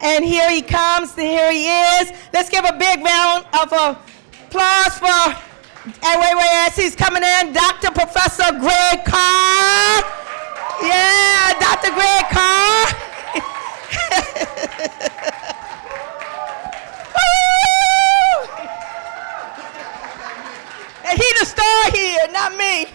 And here he comes, and here he is. Let's give a big round of applause for, as he's coming in, Dr. Professor Greg Carr. Yeah, Dr. Greg Carr. And he's the star here, not me.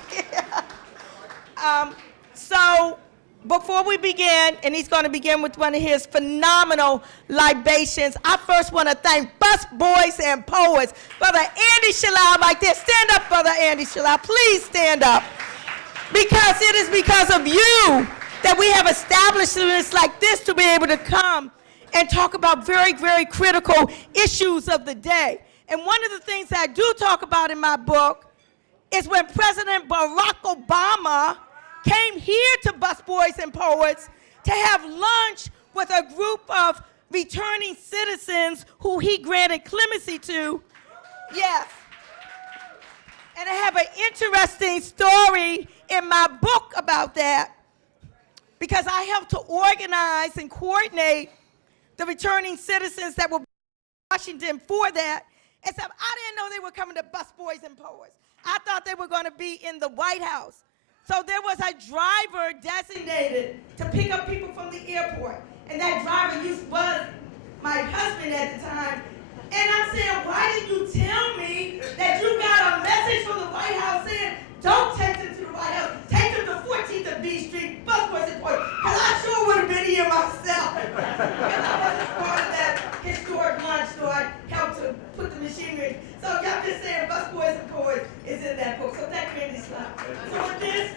So before we begin, and he's going to begin with one of his phenomenal libations, I first want to thank Bus Boys and Poets. Brother Andy Shalal right there. Stand up, Brother Andy Shalal. Please stand up. Because it is because of you that we have establishments like this to be able to come and talk about very, very critical issues of the day. And one of the things I do talk about in my book is when President Barack Obama came here to Bus Boys and Poets to have lunch with a group of returning citizens who he granted clemency to. Yes. And I have an interesting story in my book about that because I helped to organize and coordinate the returning citizens that were in Washington for that. Except I didn't know they were coming to Bus Boys and Poets. I thought they were going to be in the White House. So there was a driver designated to pick up people from the airport. And that driver was my husband at the time. And I'm saying, why didn't you tell me that you got a message from the White House saying, don't take them to the White House, take them to 14th and B Street, Bus Boys and Poets. Because I sure would have been here myself. Because I wasn't part of that historic lunch, so I helped to put the machinery. So y'all just saying Bus Boys and Poets is in that book. So thank you, Andy Slap. So with this,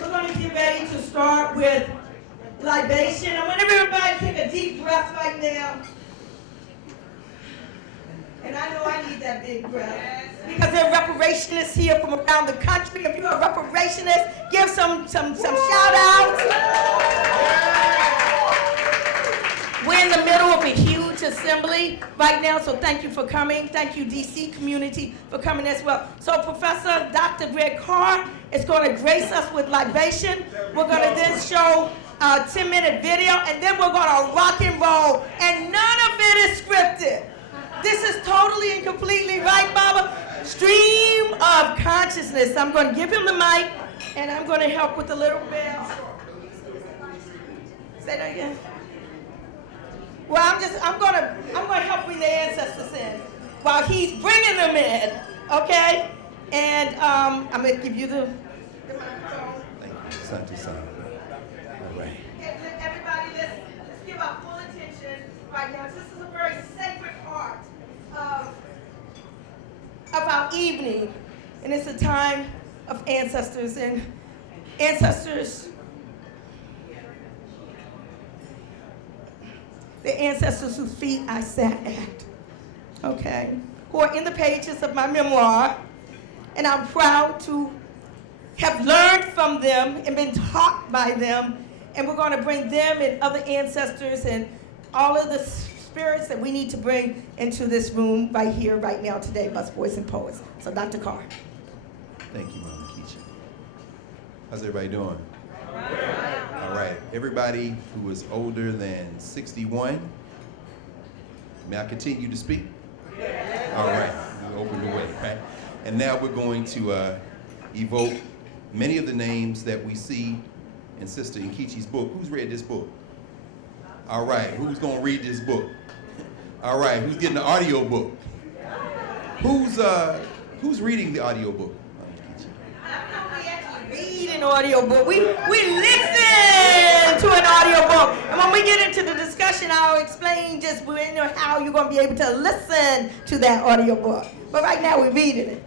we're going to get ready to start with libation. I want everybody to take a deep breath right now. And I know I need that big breath. Because there are reparationists here from around the country. If you're a reparationist, give some shout outs. We're in the middle of a huge assembly right now, so thank you for coming. Thank you, DC community, for coming as well. So Professor Dr. Greg Carr is going to grace us with libation. We're going to then show a 10-minute video, and then we're going to rock and roll. And none of it is scripted. This is totally and completely, right, Baba? Stream of consciousness. I'm going to give him the mic, and I'm going to help with the little bell. Say that again. Well, I'm going to help bring the ancestors in while he's bringing them in, okay? And I'm going to give you the microphone. Thank you, Santi San. All right. Everybody, let's give our full attention right now. This is a very sacred part of our evening, and it's a time of ancestors and ancestors. The ancestors whose feet I sat at, okay, who are in the pages of my memoir, and I'm proud to have learned from them and been taught by them, and we're going to bring them and other ancestors and all of the spirits that we need to bring into this room right here, right now, today, Bus Boys and Poets. So, Dr. Carr. Thank you, Mama Nkechi. How's everybody doing? All right. Everybody who is older than 61, may I continue to speak? Yes. All right. We'll open the way, right? And now we're going to evoke many of the names that we see in Sister Nkechi's book. Who's read this book? All right. Who's going to read this book? All right. Who's getting the audio book? Who's reading the audio book? Read an audio book. We listen to an audio book. And when we get into the discussion, I'll explain just how you're going to be able to listen to that audio book. But right now, we're reading it.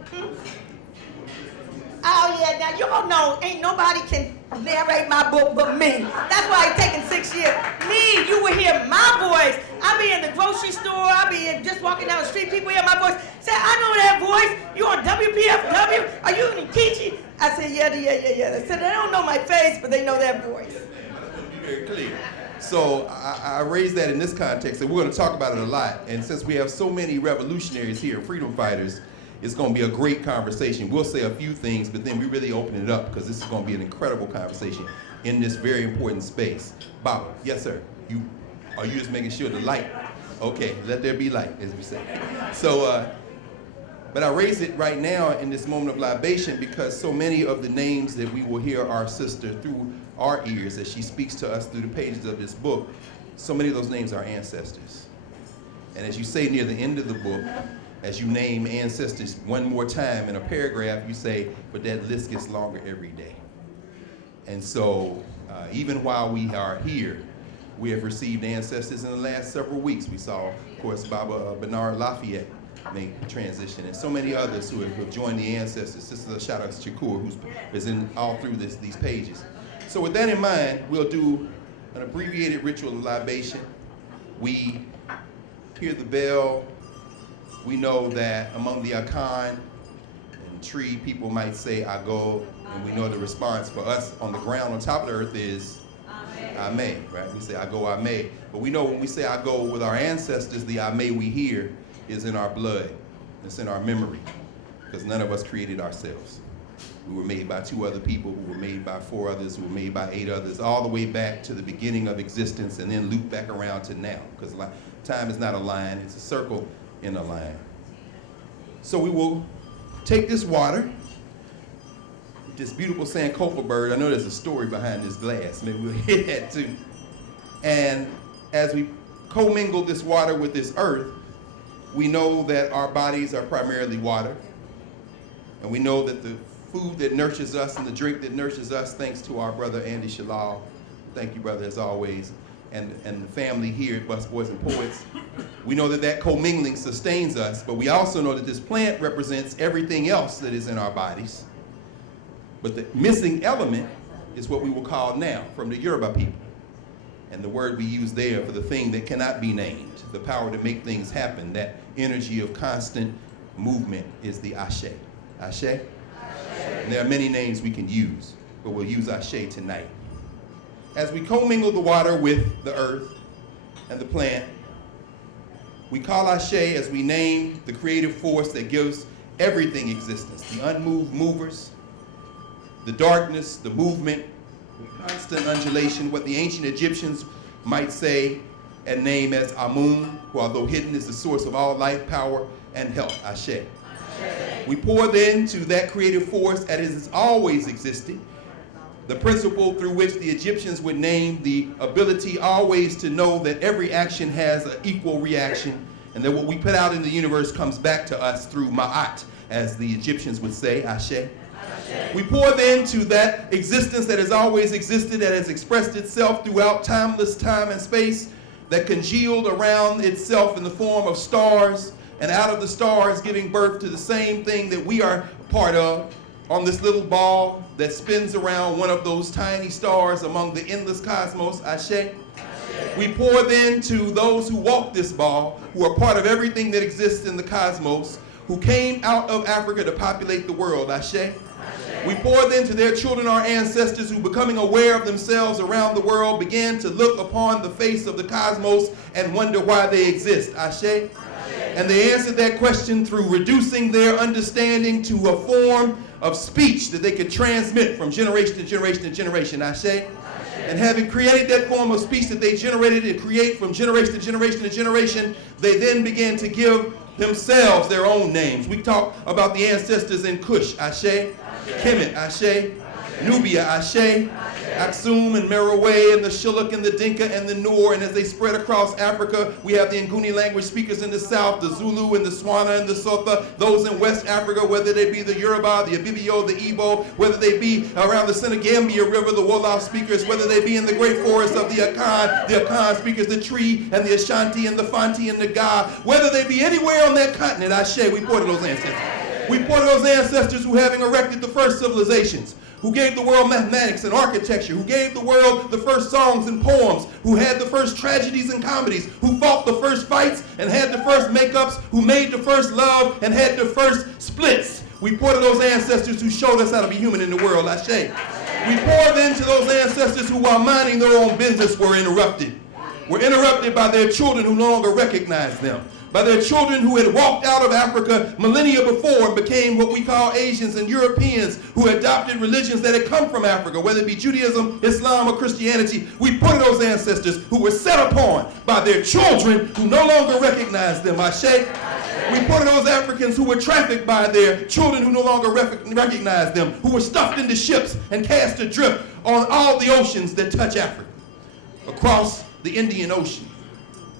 Oh, yeah. Now, you all know, ain't nobody can narrate my book but me. That's why it's taken 6 years. Me, you will hear my voice. I'll be in the grocery store. I'll be just walking down the street. People hear my voice. Say, I know that voice. You on WPFW? Are you in Nkechi? I said, yeah. They said, they don't know my face, but they know that voice. Very clear. So I raised that in this context, and we're going to talk about it a lot. And since we have so many revolutionaries here, freedom fighters, it's going to be a great conversation. We'll say a few things, but then we really open it up because this is going to be an incredible conversation in this very important space. Bob, yes, sir. You. Are you just making sure the light? Okay, let there be light, as we say. So, but I raise it right now in this moment of libation because so many of the names that we will hear our sister through our ears as she speaks to us through the pages of this book, so many of those names are ancestors. And as you say near the end of the book, as you name ancestors one more time in a paragraph, you say, but that list gets longer every day. And so even while we are here, we have received ancestors in the last several weeks. We saw, of course, Baba Bernard Lafayette make the transition, and so many others who have joined the ancestors. Sister shout out to Shakur, who's is in all through these pages. So with that in mind, we'll do an abbreviated ritual of libation. We hear the bell. We know that among the Akan and tree, people might say, I go, and we know the response for us on the ground on top of the earth is, I may, right? We say, I go, I may. But we know when we say I go with our ancestors, the I may we hear is in our blood. It's in our memory, because none of us created ourselves. We were made by 2 other people, who were made by 4 others, who were made by 8 others, all the way back to the beginning of existence and then loop back around to now, because time is not a line, it's a circle in a line. So we will take this water, this beautiful Sankofa bird. I know there's a story behind this glass. Maybe we'll hit that too. And as we commingle this water with this earth, we know that our bodies are primarily water. And we know that the food that nourishes us and the drink that nourishes us, thanks to our brother Andy Shalal. Thank you, brother, as always. And the family here at Bus Boys and Poets. We know that commingling sustains us, but we also know that this plant represents everything else that is in our bodies. But the missing element is what we will call now from the Yoruba people. And the word we use there for the thing that cannot be named, the power to make things happen, that energy of constant movement is the Ashe. Ashe? Ashe. And there are many names we can use, but we'll use Ashe tonight. As we commingle the water with the earth and the plant, we call Ashe as we name the creative force that gives everything existence, the unmoved movers, the darkness, the movement, the constant undulation, what the ancient Egyptians might say and name as Amun, who although hidden is the source of all life, power, and health, Ashe. Ashe. We pour then to that creative force as it has always existed, the principle through which the Egyptians would name the ability always to know that every action has an equal reaction, and that what we put out in the universe comes back to us through Ma'at, as the Egyptians would say, Ashe. We pour then to that existence that has always existed, that has expressed itself throughout timeless time and space, that congealed around itself in the form of stars, and out of the stars giving birth to the same thing that we are part of, on this little ball that spins around one of those tiny stars among the endless cosmos, Ashe. We pour then to those who walk this ball, who are part of everything that exists in the cosmos, who came out of Africa to populate the world, Ashe. We pour then to their children, our ancestors, who, becoming aware of themselves around the world, began to look upon the face of the cosmos and wonder why they exist, Ashe. And they answered that question through reducing their understanding to a form of speech that they could transmit from generation to generation to generation, Ashe. And having created that form of speech that they generated and create from generation to generation to generation, they then began to give themselves their own names. We talk about the ancestors in Kush, Ashe, Kemet, Ashe, Nubia, Ashe, Aksum and Merowe and the Shilluk and the Dinka and the Noor, and as they spread across Africa, we have the Nguni language speakers in the south, the Zulu and the Swana and the Sotha, those in West Africa, whether they be the Yoruba, the Ibibio, the Igbo, whether they be around the Senegambia River, the Wolof speakers, whether they be in the great forests of the Akan speakers, the Tree and the Ashanti and the Fanti and the Ga, whether they be anywhere on that continent, Ashe, we pour to those ancestors. We pour to those ancestors who, having erected the first civilizations, who gave the world mathematics and architecture, who gave the world the first songs and poems, who had the first tragedies and comedies, who fought the first fights and had the first makeups, who made the first love and had the first splits. We pour to those ancestors who showed us how to be human in the world, Ashe. We pour then to those ancestors who, while minding their own business, were interrupted by their children who no longer recognized them, by their children who had walked out of Africa millennia before and became what we call Asians and Europeans who adopted religions that had come from Africa, whether it be Judaism, Islam, or Christianity. We put those ancestors who were set upon by their children who no longer recognize them. Ashe. We put those Africans who were trafficked by their children who no longer recognize them, who were stuffed into ships and cast adrift on all the oceans that touch Africa, across the Indian Ocean,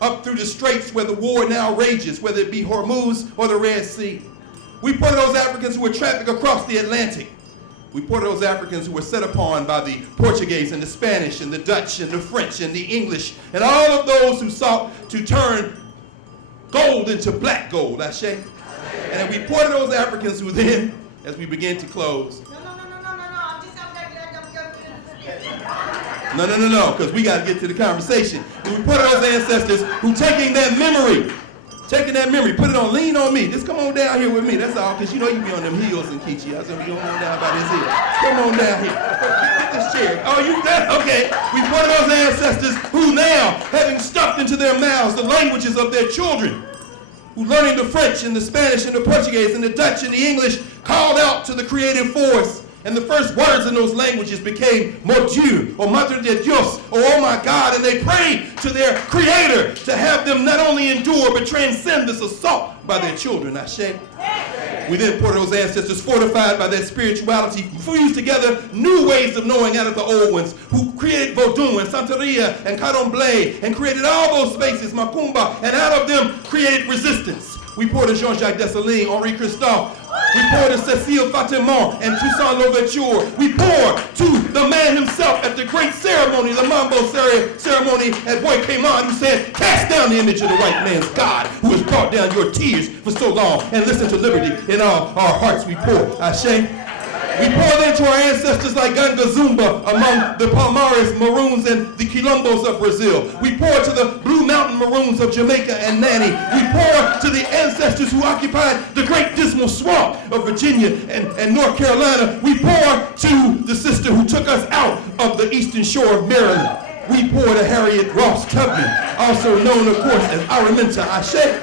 up through the straits where the war now rages, whether it be Hormuz or the Red Sea. We put those Africans who were trafficked across the Atlantic. We put those Africans who were set upon by the Portuguese and the Spanish and the Dutch and the French and the English and all of those who sought to turn gold into black gold, Ashe. And then we pour those Africans who then, as we begin to close. No, because we got to get to the conversation. And we put those ancestors who taking that memory, put it on, lean on me. Just come on down here with me, that's all, because you know you be on them heels, Nkechi. I said, we go on down by this here. Come on down here. Get this chair. Oh, you that? Okay. We put those ancestors who now, having stuffed into their mouths the languages of their children, who learning the French and the Spanish and the Portuguese and the Dutch and the English, called out to the creative force. And the first words in those languages became Mon Dieu, or Madre de Dios, or Oh my God. And they prayed to their creator to have them not only endure, but transcend this assault by their children. Ashe. We then pour those ancestors fortified by their spirituality, fused together new ways of knowing out of the old ones, who created Vodun and Santeria and Candomblé, and created all those spaces, Macumba, and out of them created resistance. We pour to Jean-Jacques Dessalines, Henri Christophe. We pour to Cécile Fatimont and Toussaint Louverture. We pour to the man himself at the great ceremony, the Mambo ceremony at Boy Cayman, who said, cast down the image of the white man's God, who has brought down your tears for so long, and listen to liberty in all our hearts. We pour. Ashe. We pour then to our ancestors like Ganga Zumba among the Palmares Maroons and the Quilombos of Brazil. We pour to the Blue Mountain Maroons of Jamaica and Nanny. We pour to the ancestors who occupied the great dismal swamp of Virginia and North Carolina. We pour to the sister who took us out of the eastern shore of Maryland. We pour to Harriet Ross Tubman, also known, of course, as Araminta Ashe.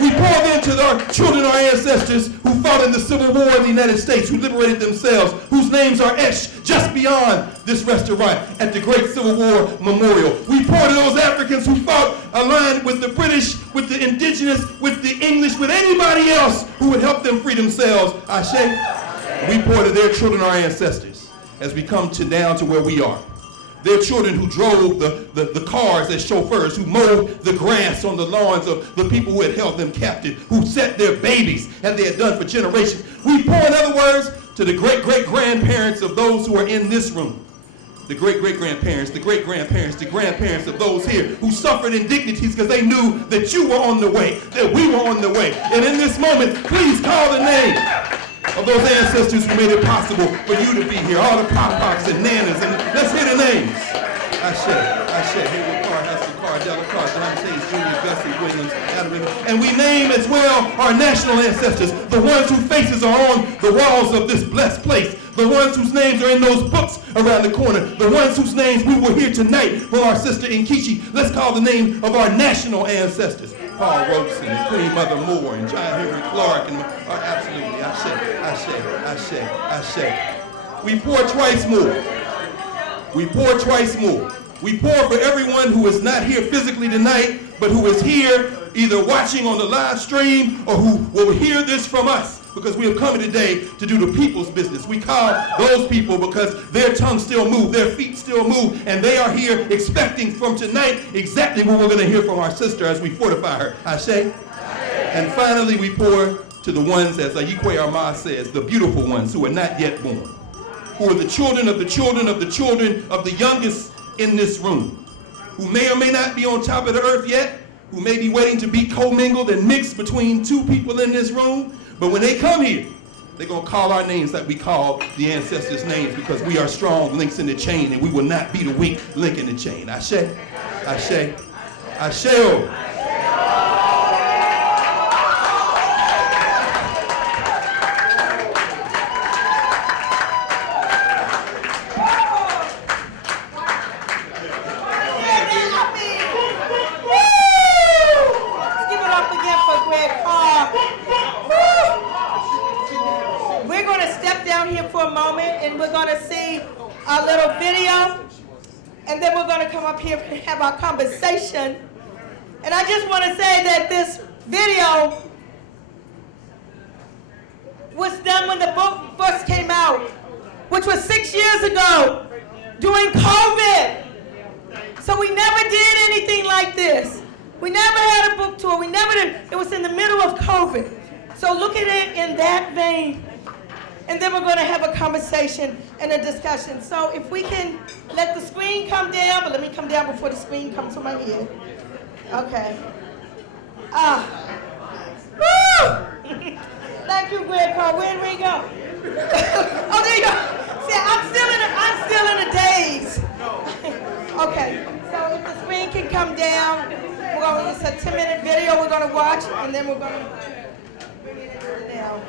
We pour then to our children, our ancestors who fought in the Civil War in the United States, who liberated themselves, whose names are etched just beyond this restaurant at the Great Civil War Memorial. We pour to those Africans who fought aligned with the British, with the indigenous, with the English, with anybody else who would help them free themselves. Ashe. We pour to their children, our ancestors, as we come down to where we are. Their children who drove the cars as chauffeurs, who mowed the grass on the lawns of the people who had held them captive, who set their babies, and they had done for generations. We pour, in other words, to the great-great-grandparents of those who are in this room. The great-great-grandparents, the great-grandparents, the grandparents of those here who suffered indignities because they knew that you were on the way, that we were on the way. And in this moment, please call the name of those ancestors who made it possible for you to be here, all the pop-pops and nanas, and let's hear the names. Ashe, Hayward Carr, Hester Carr, Della Carr, John Chase Jr., Gussie Williams, Adam, and we name as well our national ancestors, the ones whose faces are on the walls of this blessed place, the ones whose names are in those books around the corner, the ones whose names we will hear tonight from our sister Nkechi. Let's call the name of our national ancestors. Paul Robeson and Queen Mother Moore and John Henry Clark and absolutely, Ashe. We pour twice more. We pour twice more. We pour for everyone who is not here physically tonight, but who is here either watching on the live stream or who will hear this from us, because we have come today to do the people's business. We call those people because their tongues still move, their feet still move, and they are here expecting from tonight exactly what we're going to hear from our sister as we fortify her. Ashe. And finally, we pour to the ones, as Ayikwe Arma says, the beautiful ones who are not yet born, who are the children of the children of the children of the youngest in this room, who may or may not be on top of the earth yet, who may be waiting to be commingled and mixed between two people in this room. But when they come here, they're going to call our names like we call the ancestors' names, because we are strong links in the chain, and we will not be the weak link in the chain. Ashe, Ashe, Ashe. Give it up again for and then we're going to come up here and have our conversation. And I just want to say that this video was done when the book first came out, which was 6 years ago, during COVID. So we never did anything like this. We never had a book tour. We never did. It was in the middle of COVID. So look at it in that vein. And then we're going to have a conversation and a discussion. So if we can let the screen come down, but let me come down before the screen comes to my head. Okay. Woo! Thank you, Greg Carr. Where did we go? Oh, there you go. See, I'm still in a daze. Okay. So if the screen can come down, it's a 10-minute video we're going to watch, and then we're going to bring it into now.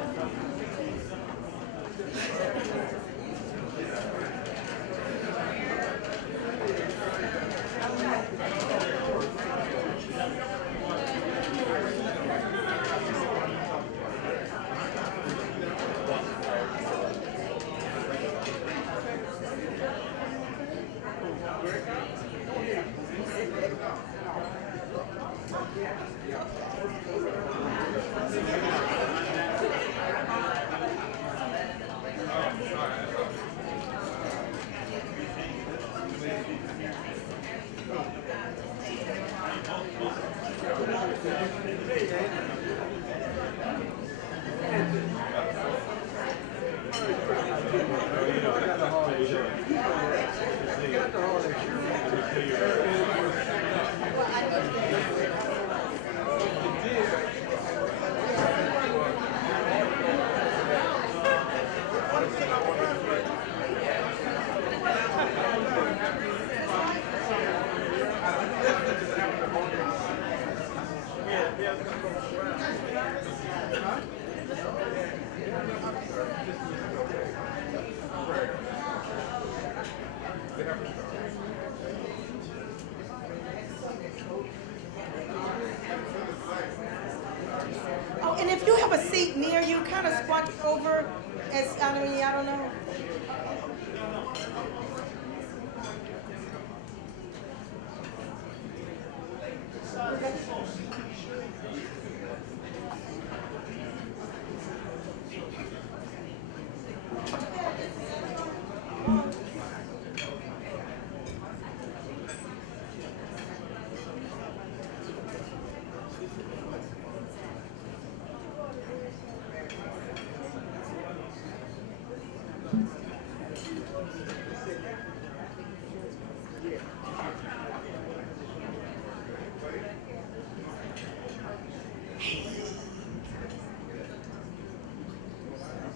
Oh, and if you have a seat near you, kind of squat over, as I don't know.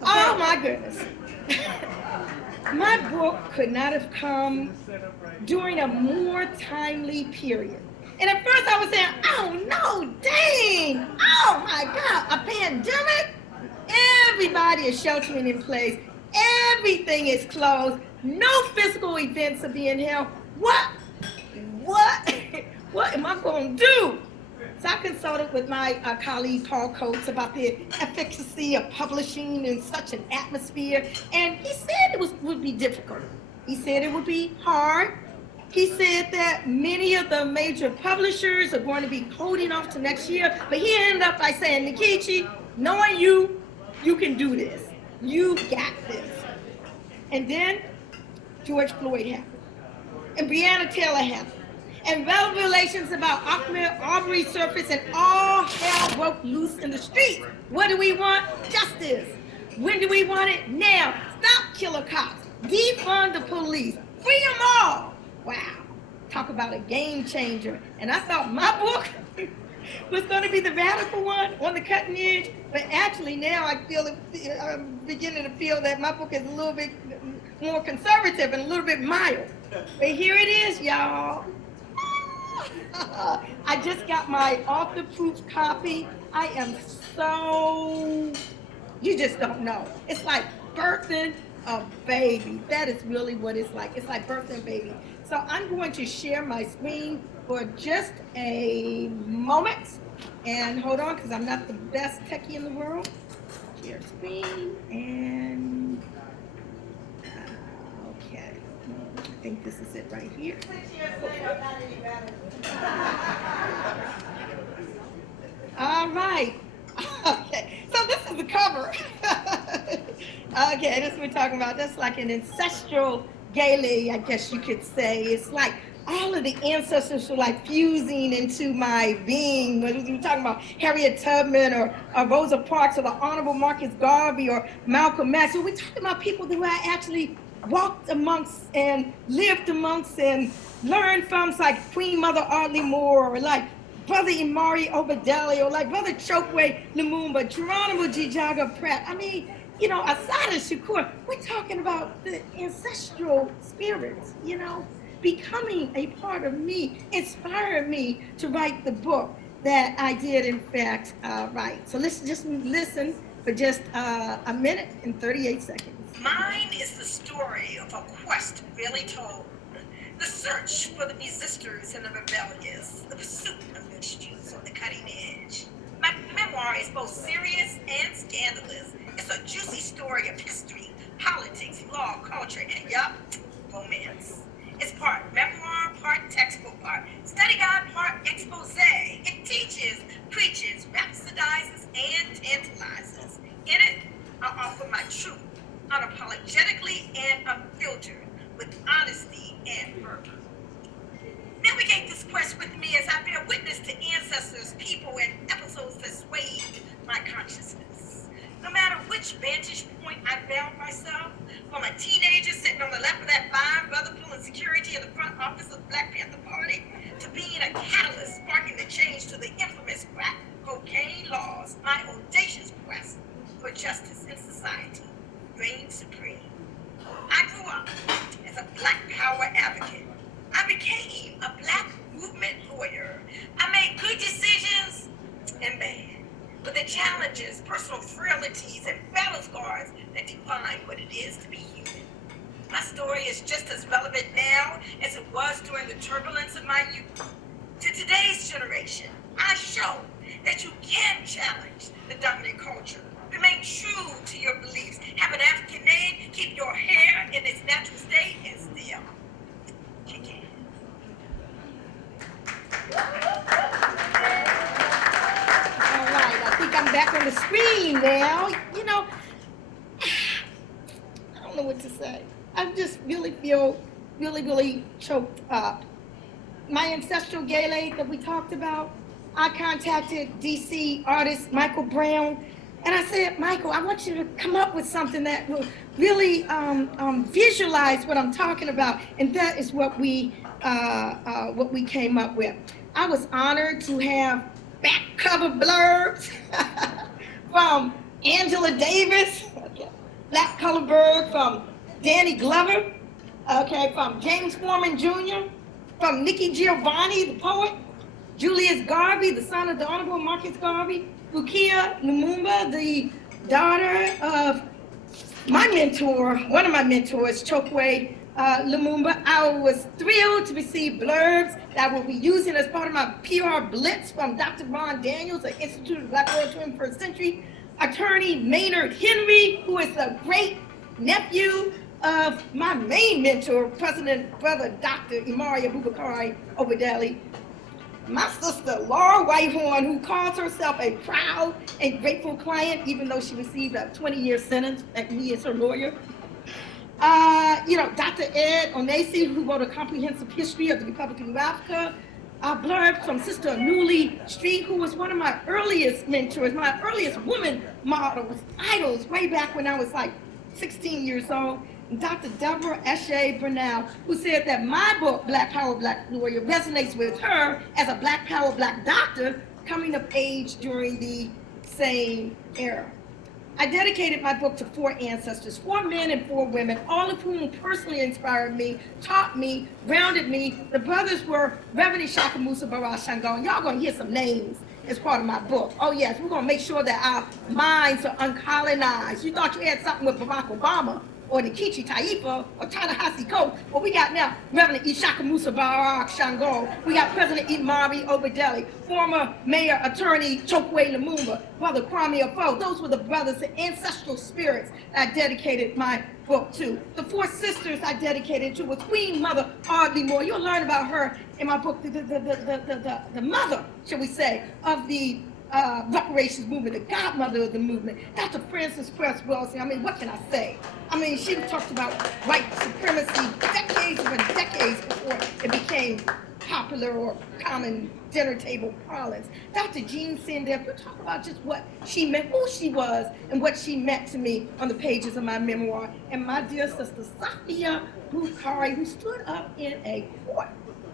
Oh my goodness. My book could not have come during a more timely period. And at first I was saying, oh no, dang, oh my God, a pandemic? Everybody is sheltering in place. Everything is closed. No physical events are being held. What am I going to do? So I consulted with my colleague, Paul Coates, about the efficacy of publishing in such an atmosphere, and he said it would be difficult. He said it would be hard. He said that many of the major publishers are going to be holding off to next year, but he ended up by saying, Nkechi, knowing you can do this. You got this. And then George Floyd happened, and Breonna Taylor happened. And revelations about Ahmaud Arbery surfaced, and all hell broke loose in the streets. What do we want? Justice. When do we want it? Now. Stop killer cops. Defund the police. Free them all. Wow. Talk about a game changer. And I thought my book was going to be the radical one on the cutting edge, but actually now I'm beginning to feel that my book is a little bit more conservative and a little bit mild. But here it is, y'all. I just got my author-proof copy. I am so, you just don't know. It's like birthing a baby. That is really what it's like. It's like birthing a baby. So I'm going to share my screen for just a moment. And hold on, because I'm not the best techie in the world. Share screen and, okay. think this is it right here. All right. Okay, so this is the cover. Okay, this is what we're talking about. That's like an ancestral gala, I guess you could say. It's like all of the ancestors were like fusing into my being. Whether we're talking about Harriet Tubman or Rosa Parks or the Honorable Marcus Garvey or Malcolm X. So we're talking about people who I actually walked amongst and lived amongst and learned from, like Queen Mother Audley Moore, or like Brother Imari Obadele, or like Brother Chokwe Lumumba, Geronimo Gijaga Pratt. I mean, you know, Asada Shakur, we're talking about the ancestral spirits, you know, becoming a part of me, inspired me to write the book that I did, in fact, write. So let's just listen for just a minute and 38 seconds. Mine is the story of a quest really told. The search for the resistors and the rebellious, the pursuit of virtues on the cutting edge. My memoir is both serious and scandalous. It's a juicy story of history, politics, law, culture, and yup, romance. It's part memoir, part textbook, part study guide, part expose. It teaches, preaches, rhapsodizes, and tantalizes. In it, I offer my truth, unapologetically and unfiltered, with honesty and fervor. Navigate this quest with me as I bear witness to ancestors, people, and episodes that swayed my consciousness. No matter which vantage point I found myself, from a teenager sitting on the left of that fine brother pulling security in the front office of the Black Panther Party, to being a catalyst sparking the change to the infamous crack cocaine laws, my audacious quest for justice in society reigned supreme. I grew up as a Black Power advocate. I became a Black movement lawyer. I made good decisions and bad, with the challenges, personal frailties, and battle scars that define what it is to be human. My story is just as relevant now as it was during the turbulence of my youth. To today's generation, I show that you can challenge the dominant culture. Remain true to your beliefs. Have an African name. Keep your hair in its natural state, and still kick All right, I think I'm back on the screen now. You know, I don't know what to say. I just really feel really choked up. My ancestral gala that we talked about, I contacted DC artist Michael Brown, and I said, Michael, I want you to come up with something that will really visualize what I'm talking about, and that is what we came up with. I was honored to have back cover blurbs from Angela Davis, Black Color Bird, from Danny Glover, from James Foreman Jr., from Nikki Giovanni, the poet, Julius Garvey, the son of the Honorable Marcus Garvey, Rukia Lumumba, the daughter of my mentor, one of my mentors, Chokwe Lumumba. I was thrilled to receive blurbs that I will be using as part of my PR blitz from Dr. Ron Daniels, the Institute of Black Literature in the 21st Century, attorney Maynard Henry, who is a great nephew of my main mentor, President Brother Dr. Imari Abubakar Obadele, my sister Laura Whitehorn, who calls herself a proud and grateful client, even though she received a 20-year sentence at me as her lawyer. Dr. Ed Onesi, who wrote a comprehensive history of the Republic of Africa. Blurb from Sister Newly Street, who was one of my earliest mentors, my earliest woman models, idols, way back when I was like 16 years old. And Dr. Deborah Eshe Burnell, who said that my book, Black Power, Black Lawyer, resonates with her as a Black Power, Black doctor coming of age during the same era. I dedicated my book to 4 ancestors, 4 men and 4 women, all of whom personally inspired me, taught me, grounded me. The brothers were Reverend Shaka Musa Baraj Shangon. Y'all gonna hear some names as part of my book. Oh yes, we're gonna make sure that our minds are uncolonized. You thought you had something with Barack Obama. or Nkechi Taifa, or Ta-Nehisi Coates. What we got now, Reverend Ishaka Musa Barak Shango. We got President Imari Obadeli, former Mayor Attorney Chokwe Lumumba, Brother Kwame Afo. Those were the brothers and ancestral spirits I dedicated my book to. The four sisters I dedicated to was Queen Mother Audley Moore. You'll learn about her in my book, the mother, shall we say, of the reparations movement, the godmother of the movement, Dr. Frances Cress Welsing. I mean, what can I say? I mean, she talked about white supremacy decades and decades before it became popular or common dinner table parlance. Dr. Jean Sandef, we'll talk about just what she meant, who she was, and what she meant to me on the pages of my memoir. And my dear sister, Sophia Bukhari, who stood up in a court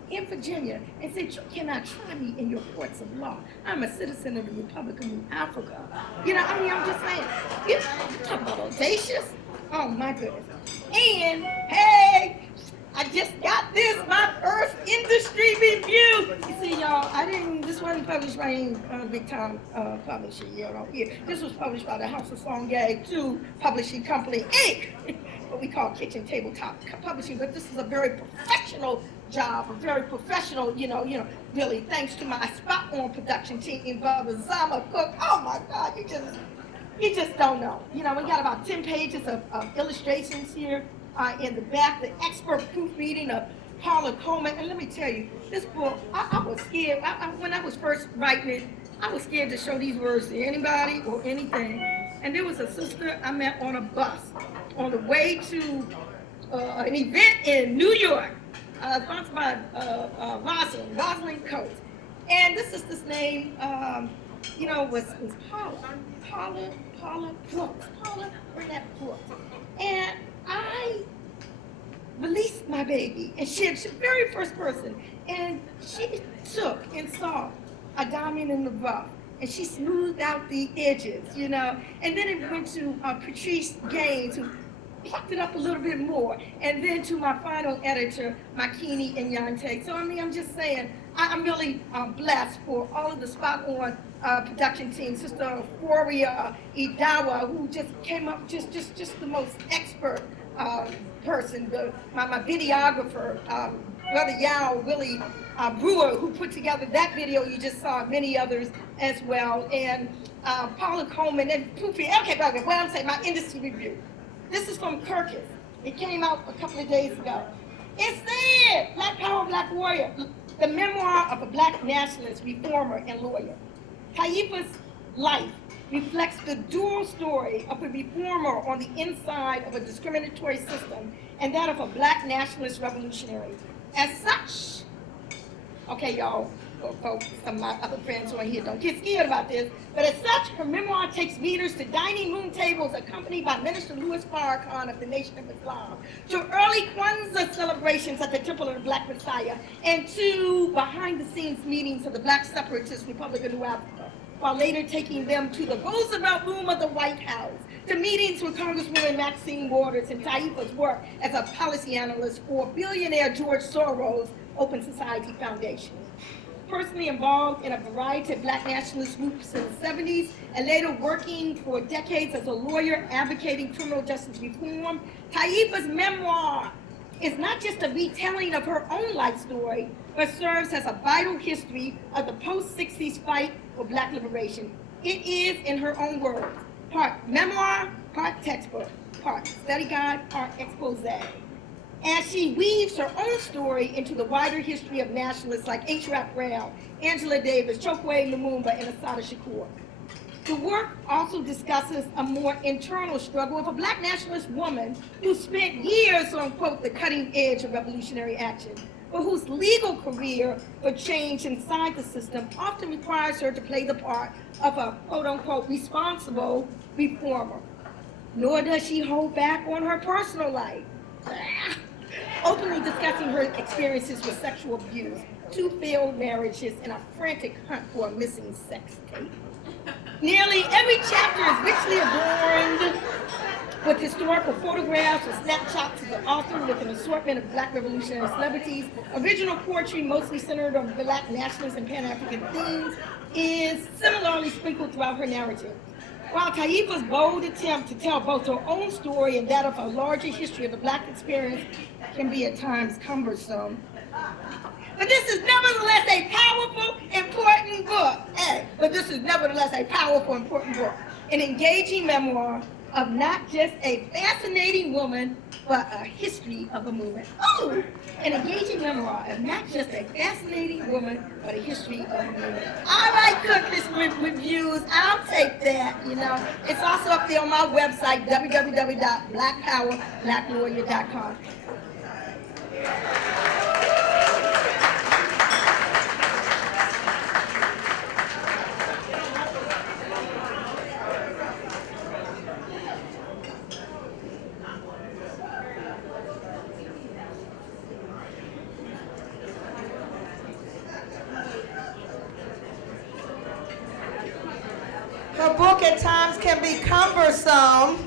in Virginia and said, you cannot try me in your courts of law. I'm a citizen of the Republic of New Africa. You know, I mean, I'm just saying, you talk about audacious. Oh my goodness. And hey, I just got this, my first industry review. You see, y'all, this wasn't published by any big time publisher, you know, here. This was published by the House of Song Gag 2 Publishing Company, Inc., what we call Kitchen Tabletop Publishing, but this is a very professional job, a very professional, you know, really thanks to my spot on production team, Brother Zama Cook. Oh my God, you just don't know. You know, we got about 10 pages of illustrations here in the back, the expert proofreading of Paula Coleman. And let me tell you, this book, I was scared. When I was first writing it, I was scared to show these words to anybody or anything. And there was a sister I met on a bus on the way to an event in New York, sponsored by Rosalind Coates. And this sister's name, was Paula Burnett Brooks. And I released my baby, and she's the very first person, and she took and saw a diamond in the rough, and she smoothed out the edges, you know, and then it went to Patrice Gaines, who plucked it up a little bit more, and then to my final editor, Makini and Yante. So I mean, I'm just saying, I'm really blessed for all of the spot on production team, Sister Foria Idawa, who just came up just the most expert person, my videographer, Brother Yao Willie Brewer, who put together that video you just saw, many others as well, and Paula Coleman, and Poofy. Okay, what I'm saying, my industry review. This is from Kirkus. It came out a couple of days ago. It said, Black Power, Black Warrior, the memoir of a Black nationalist, reformer, and lawyer. Taifa's life reflects the dual story of a reformer on the inside of a discriminatory system and that of a Black nationalist revolutionary. As such, okay, y'all, folks, some of my other friends who are here don't get scared about this, but as such, her memoir takes readers to dining room tables accompanied by Minister Louis Farrakhan of the Nation of Islam, to early Kwanzaa celebrations at the Temple of the Black Messiah, and to behind-the-scenes meetings of the Black Separatist Republic of New Africa, while later taking them to the Roosevelt Room of the White House, to meetings with Congresswoman Maxine Waters and Taifa's work as a policy analyst for billionaire George Soros' Open Society Foundation. Personally involved in a variety of Black nationalist groups in the 70s, and later working for decades as a lawyer advocating criminal justice reform, Taifa's memoir is not just a retelling of her own life story, but serves as a vital history of the post-60s fight for Black liberation. It is, in her own words, part memoir, part textbook, part study guide, part expose. As she weaves her own story into the wider history of nationalists like H. Rap Brown, Angela Davis, Chokwe Lumumba, and Assata Shakur. The work also discusses a more internal struggle of a Black nationalist woman who spent years on, quote, the cutting edge of revolutionary action, but whose legal career for change inside the system often requires her to play the part of a, quote unquote, responsible reformer. Nor does she hold back on her personal life, openly discussing her experiences with sexual abuse, 2 failed marriages, and a frantic hunt for a missing sex tape. Nearly every chapter is richly adorned with historical photographs or snapshots of the author with an assortment of Black revolutionary celebrities. Original poetry, mostly centered on Black nationalist and Pan-African themes, is similarly sprinkled throughout her narrative. While Taifa's bold attempt to tell both her own story and that of a larger history of the Black experience can be at times cumbersome, but this is nevertheless a powerful, important book. An engaging memoir of not just a fascinating woman, but a history of a movement. Ooh! An engaging memoir of not just a fascinating woman, but a history of a movement. All right, Cookies Reviews, I'll take that, you know. It's also up there on my website, www.blackpowerblackwarrior.com. Her book at times can be cumbersome,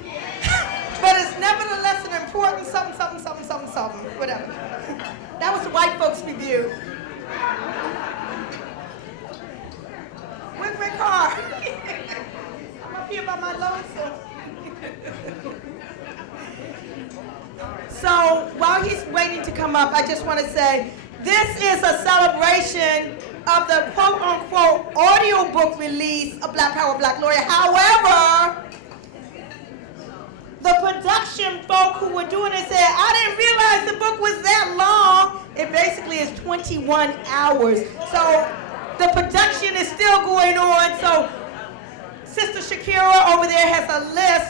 but it's nevertheless an important something, whatever. That was the white folks review. With Carr. I'm up here by my lonesome. So while he's waiting to come up, I just want to say, this is a celebration of the quote-unquote audiobook release of Black Power, Black Lawyer. However, the production folk who were doing it said, I didn't realize the book was that long. It basically is 21 hours. So the production is still going on. So Sister Shakira over there has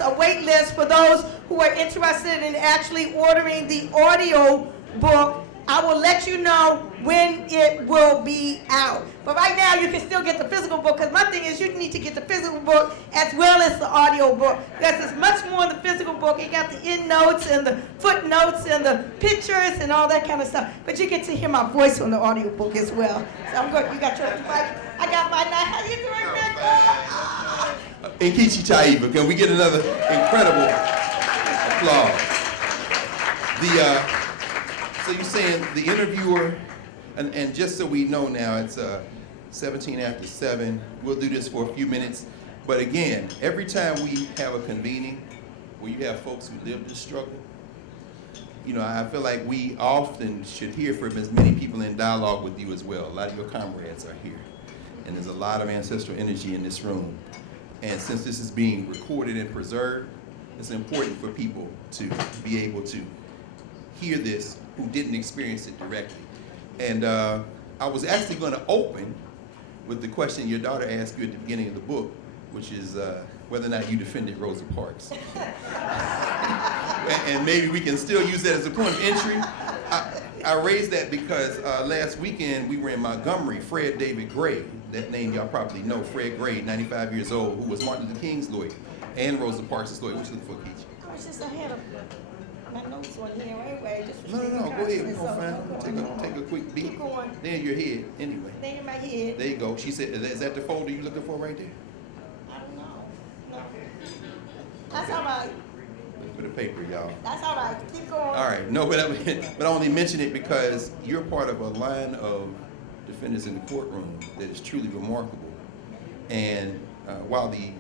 a wait list for those who are interested in actually ordering the audio book. I will let you know when it will be out. But right now, you can still get the physical book, because my thing is you need to get the physical book as well as the audio book, because there's much more in the physical book. You got the end notes and the footnotes and the pictures and all that kind of stuff. But you get to hear my voice on the audio book as well. So I'm good. You got your mic. I got my knife. How you doing, Nick? Nkechi Taifa, can we get another incredible applause? So you're saying the interviewer, and just so we know now, it's 17 after 7. We'll do this for a few minutes. But again, every time we have a convening where you have folks who live this struggle, you know, I feel like we often should hear from as many people in dialogue with you as well. A lot of your comrades are here. And there's a lot of ancestral energy in this room. And since this is being recorded and preserved, it's important for people to be able to hear this who didn't experience it directly. And I was actually going to open with the question your daughter asked you at the beginning of the book, which is whether or not you defended Rosa Parks. And maybe we can still use that as a point of entry. I raised that because last weekend we were in Montgomery. Fred David Gray, that name y'all probably know, Fred Gray, 95 years old, who was Martin Luther King's lawyer and Rosa Parks' lawyer. What you looking for, Keach? I was just ahead of my notes on here anyway. No, go ahead. We're going to find it. Take a quick beat. Keep going. They're in your head, anyway. They're in my head. There you go. She said, is that the folder you looking for right there? I don't know. No. That's all right. For the paper, y'all. That's all right. Keep going. All right. No, but I only mention it because you're part of a line of defendants in the courtroom that is truly remarkable. And while the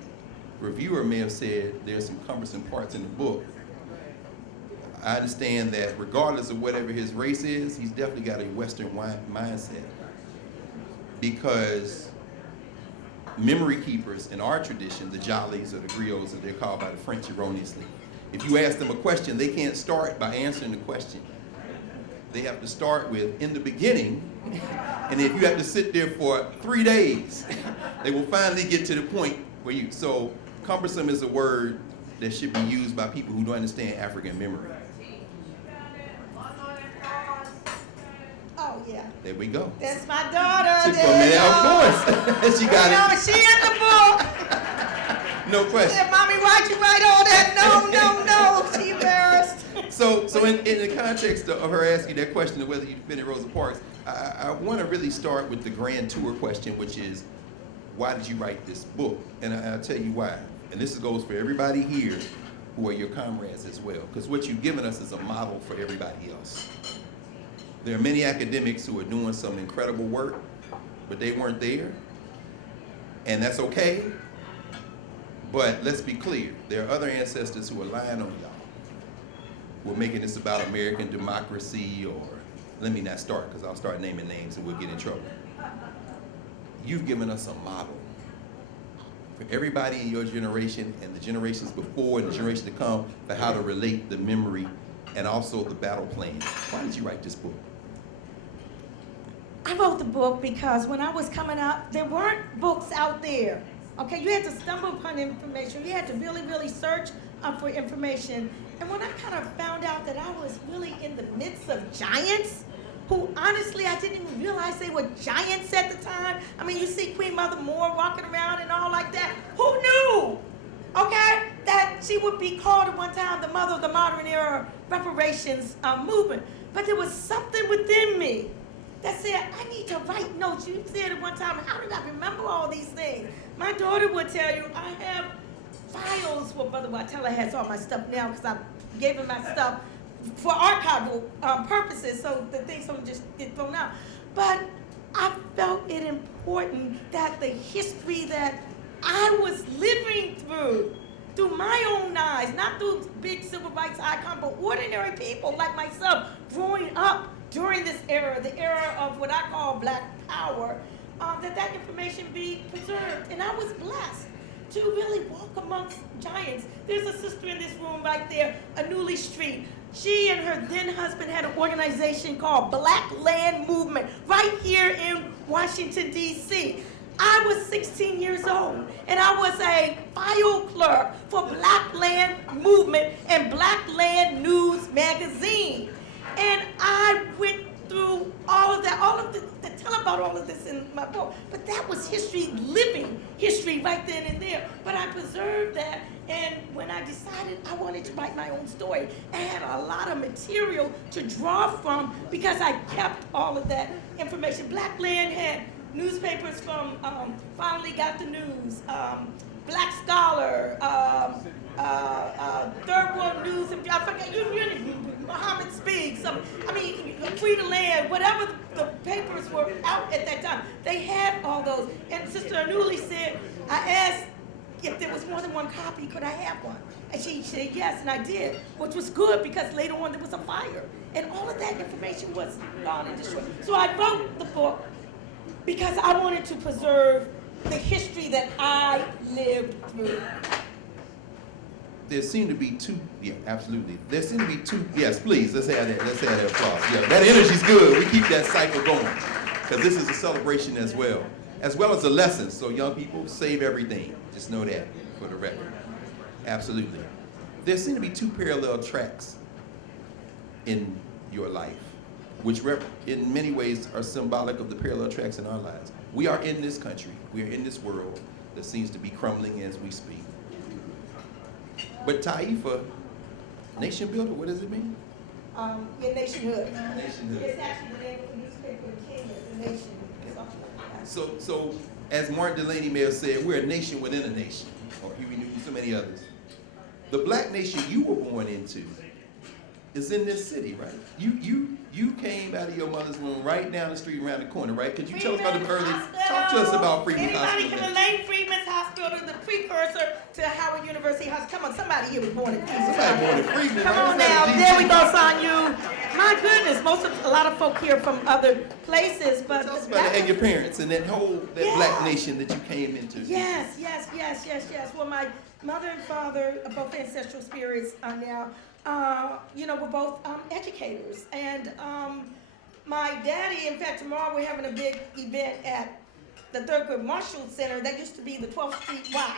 reviewer may have said there's some cumbersome parts in the book, I understand that regardless of whatever his race is, he's definitely got a Western mindset. Because memory keepers in our tradition, the Jollies or the Griots, as they're called by the French erroneously, if you ask them a question, they can't start by answering the question. They have to start with, in the beginning, and if you have to sit there for 3 days, they will finally get to the point where you, so cumbersome is a word that should be used by people who don't understand African memory. Oh, yeah. There we go. That's my daughter. Of course. She got it. She in the book. No question. Said, Mommy, why'd you write all that? No. She embarrassed. So in the context of her asking that question of whether you defended Rosa Parks, I want to really start with the grand tour question, which is, why did you write this book? And I'll tell you why. And this goes for everybody here who are your comrades as well, because what you've given us is a model for everybody else. There are many academics who are doing some incredible work, but they weren't there, and that's okay. But let's be clear, there are other ancestors who are lying on y'all. We're making this about American democracy, or let me not start, because I'll start naming names and we'll get in trouble. You've given us a model for everybody in your generation and the generations before and the generation to come for how to relate the memory and also the battle plan. Why did you write this book? I wrote the book because when I was coming up, there weren't books out there. Okay, you had to stumble upon information. You had to really, really search for information. And when I kind of found out that I was really in the midst of giants, who honestly I didn't even realize they were giants at the time. I mean, you see Queen Mother Moore walking around and all like that. Who knew, okay, that she would be called at one time the mother of the modern era reparations movement? But there was something within me that said, I need to write notes. You said at one time, how did I remember all these things? My daughter would tell you, I have files. Well, Brother Watella has all my stuff now because I gave him my stuff for archival purposes, so the things don't just get thrown out. But I felt it important that the history that I was living through my own eyes, not through big civil rights icon, but ordinary people like myself growing up during this era, the era of what I call Black Power, that information be preserved. And I was blessed to really walk amongst giants. There's a sister in this room right there, Anuli Street. She and her then husband had an organization called Black Land Movement right here in Washington, D.C. I was 16 years old, and I was a file clerk for Black Land Movement and Black Land News magazine. And I went through all of that, I tell about all of this in my book, but that was history, living history right then and there. But I preserved that, and when I decided I wanted to write my own story, I had a lot of material to draw from because I kept all of that information. Black Land had newspapers from Finally Got the News, Black Scholar, Third World News, and I forget, Muhammad Speaks, Free the Land, whatever the papers were out at that time, they had all those. And Sister Anuli said, I asked if there was more than one copy, could I have one? And she said yes, and I did, which was good because later on there was a fire. And all of that information was gone and destroyed. So I wrote the book because I wanted to preserve the history that I lived through. There seem to be two, yeah, absolutely. There seem to be two, yes, please, let's have that applause. Yeah, that energy's good. We keep that cycle going because this is a celebration as well as a lesson. So young people, save everything. Just know that for the record. Absolutely. There seem to be two parallel tracks in your life, which in many ways are symbolic of the parallel tracks in our lives. We are in this country. We are in this world that seems to be crumbling as we speak. But Taifa, nation builder, what does it mean? Nationhood. Nationhood. It's actually the name of the newspaper, King of the Nation. Something like that. So as Martin Delaney may have said, we're a nation within a nation, or Huey Newton, so many others. The black nation you were born into is in this city, right? You came out of your mother's womb right down the street around the corner, right? Could you tell us about the early, talk to us about Freeman Hospital. Anybody can relate Freeman's Hospital, the precursor to Howard University Hospital. Come on, somebody here was born in Freeman. Somebody born in Freeman. Come on now, there we go, son, you. My goodness, a lot of folk here from other places, but. Tell us about that and your parents and that black nation that you came into. Yes. Well, my mother and father, both ancestral spirits, are now, were both educators. And my daddy, in fact, tomorrow we're having a big event at the Thurgood Marshall Center. That used to be the 12th Street Y.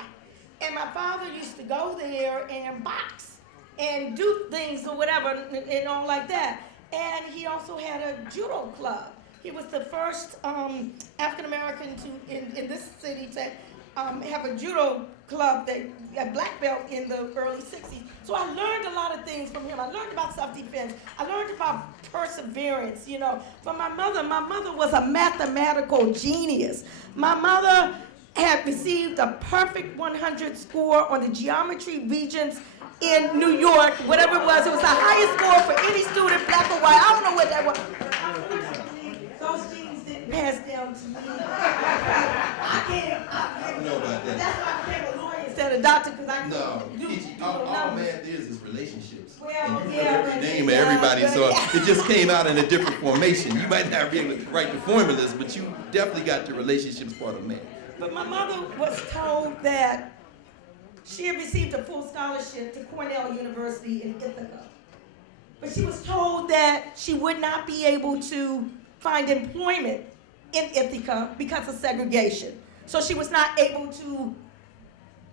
And my father used to go there and box and do things or whatever and all like that. And he also had a judo club. He was the first African-American in this city to have a judo club that got black belt in the early 60s. So I learned a lot of things from him. I learned about self-defense. I learned about perseverance, From my mother was a mathematical genius. My mother had received a perfect 100 score on the geometry regents in New York, whatever it was. It was the highest score for any student, black or white. I don't know what that was. Those genes didn't pass down to me. I don't know about that. That's why I became a lawyer instead a doctor because I No, do all numbers. math is relationships. Well, And you yeah, put every but- name of yeah, everybody, but- so yeah. it just came out in a different formation. You might not be able to write the formulas, but you definitely got the relationships part of math. But my mother was told that she had received a full scholarship to Cornell University in Ithaca. But she was told that she would not be able to find employment in Ithaca because of segregation. So she was not able to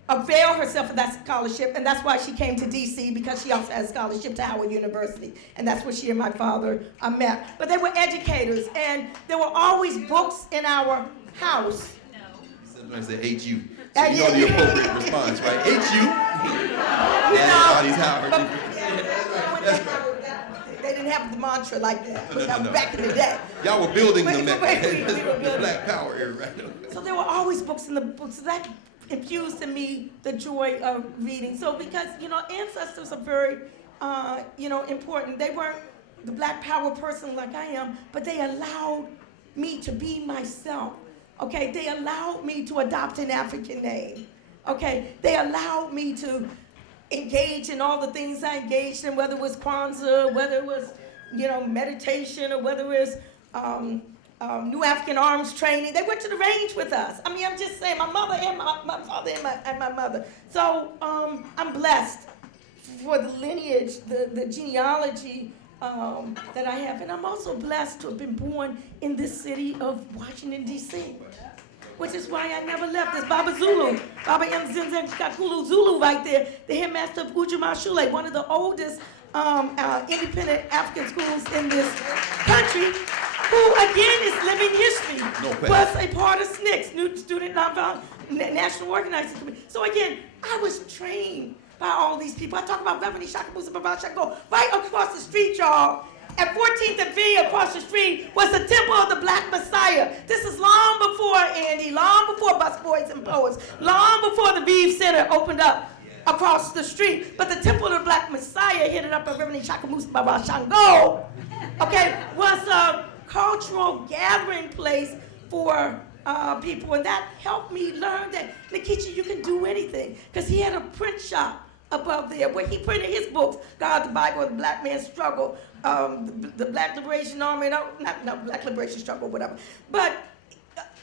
avail herself of that scholarship, and that's why she came to DC, because she also had a scholarship to Howard University, and that's where she and my father met. But they were educators, and there were always books in our house. Sometimes they hate you. So you know the appropriate response, right? Hate you. All these Howard. That's right. They didn't have the mantra like that. That was No. back in the day. Y'all were building them We back were then. building. The Black Power era, right? So there were always books in the books. So that infused in me the joy of reading. So because, ancestors are very, important. They weren't the Black Power person like I am, but they allowed me to be myself. Okay, they allowed me to adopt an African name. Okay, they allowed me to engage in all the things I engaged in, whether it was Kwanzaa, whether it was, meditation, or whether it was New African Arms training. They went to the range with us. I mean, I'm just saying, my mother and my father and my mother. So I'm blessed for the lineage, the genealogy that I have. And I'm also blessed to have been born in this city of Washington, D.C., which is why I never left. There's Baba Zulu, Baba Mzimzekakulu Zulu right there, the headmaster of Ujumashule, one of the oldest independent African schools in this country, who again is living history, was a part of SNCC, New Student Nonviolent National Organizing Committee. So again, I was trained by all these people. I talk about Reverend Shakamusa Baba Shango right across the street, y'all. At 14th and V across the street was the Temple of the Black Messiah. This is long before Andy, long before Busboys and Poets, long before the Vive Center opened up across the street. But the Temple of the Black Messiah, headed up by Reverend Shakamusa Baba Shango, was a cultural gathering place for people. And that helped me learn that, Nkechi, you can do anything. Because he had a print shop above there where he printed his books, God, the Bible, the Black Man's Struggle, the Black Liberation Army, not Black Liberation Struggle, whatever. But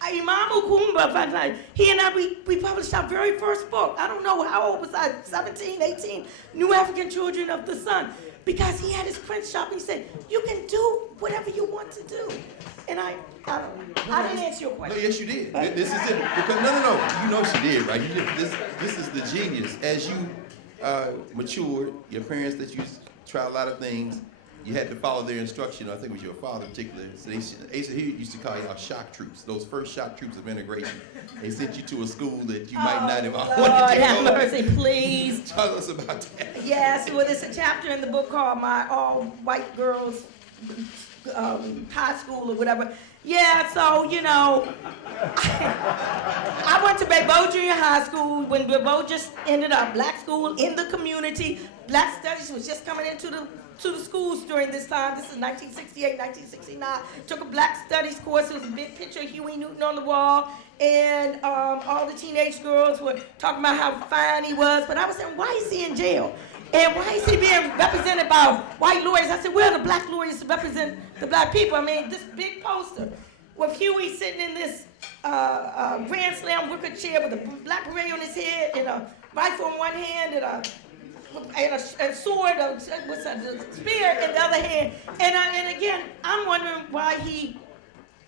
Imam Ukumba, he and I, we published our very first book. I don't know, how old was I, 17, 18, New African Children of the Sun. Because he had his print shop and he said, you can do whatever you want to do. And I didn't answer your question. No, yes, you did. This is it. Because no. You know she did, right? You did. This is the genius. As you matured, your parents let you try a lot of things. You had to follow their instruction. I think it was your father in particular. So he used to call y'all shock troops. Those first shock troops of integration. They sent you to a school that you might not have wanted to go. Have mercy, please. Tell us about that. Yes, well, there's a chapter in the book called My All White Girls High School or whatever. Yeah, so, I went to Baybo Junior High School when Baybo just ended up black school in the community. Black studies was just coming into the schools during this time. This is 1968, 1969. Took a black studies course. There was a big picture of Huey Newton on the wall. And all the teenage girls were talking about how fine he was. But I was saying, why is he in jail? And why is he being represented by white lawyers? I said, where are the black lawyers to represent the black people? I mean, this big poster with Huey sitting in this Grand Slam wicker chair with a black beret on his head and a rifle in one hand and a sword, a spear in the other hand. And again, I'm wondering why he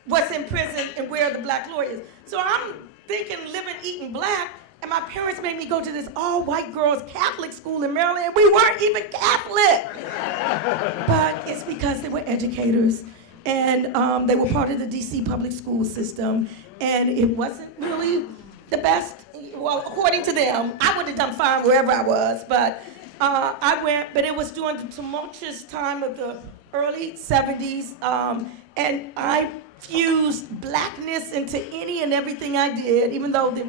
was in prison and where are the black lawyers. So I'm thinking, living, eating black, and my parents made me go to this all-white girls Catholic school in Maryland, and we weren't even Catholic. But it's because they were educators, and they were part of the DC public school system, and it wasn't really the best. Well, according to them, I would have done fine wherever I was, but I went, but it was during the tumultuous time of the early 70s, and I fused blackness into any and everything I did, even though the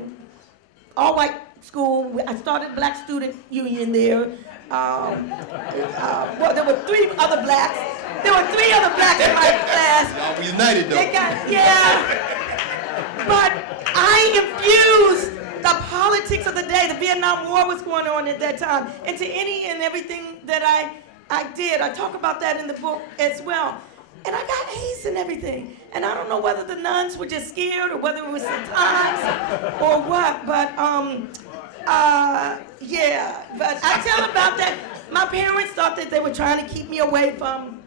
all-white school. I started Black Student Union there. Well, there were three other blacks. There were three other blacks in my class. Y'all were united though. Yeah. But I infused the politics of the day. The Vietnam War was going on at that time. And to any and everything that I did, I talk about that in the book as well. And I got A's and everything. And I don't know whether the nuns were just scared or whether it was the times or what, but yeah. But I tell about that. My parents thought that they were trying to keep me away from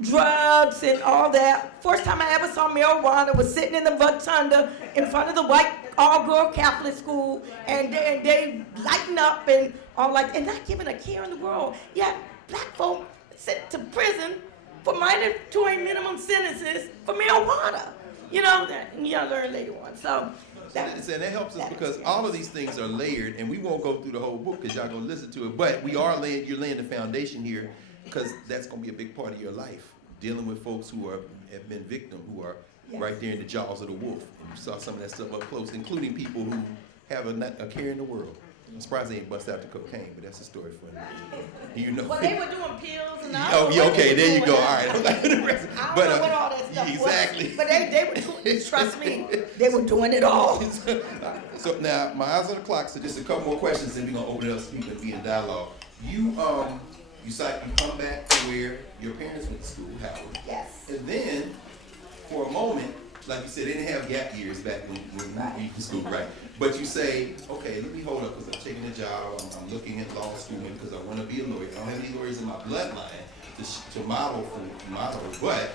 drugs and all that. First time I ever saw marijuana was sitting in the rotunda in front of the white all-girl Catholic school, and they lighten up and all like, and not giving a care in the world. Yeah, black folk sent to prison for mandatory minimum sentences for marijuana. You know, that you'll learn later on. So and that helps us because all of these things are layered, and we won't go through the whole book because y'all gonna listen to it. But you're laying the foundation here because that's gonna be a big part of your life, dealing with folks who have been victims, who are right there in the jaws of the wolf. And you saw some of that stuff up close, including people who have a care in the world. I'm surprised they ain't bust out the cocaine, but that's a story for another day. You know. Well, they were doing pills and all. Oh, yeah, okay, there you go. All right. I'm like, the rest. I don't know what all that stuff exactly. was. But they were doing, trust me, they were doing it all. So now, my eyes on the clock, so just a couple more questions, and we're going to open it up so we can be in dialogue. You come back to where your parents went to school, Howard. Yes. And then, for a moment, like you said, they didn't have gap years back when we went to school, right? But you say, okay, let me hold up because I'm taking a job. I'm looking at law school because I want to be a lawyer. I don't have any lawyers in my bloodline to model, but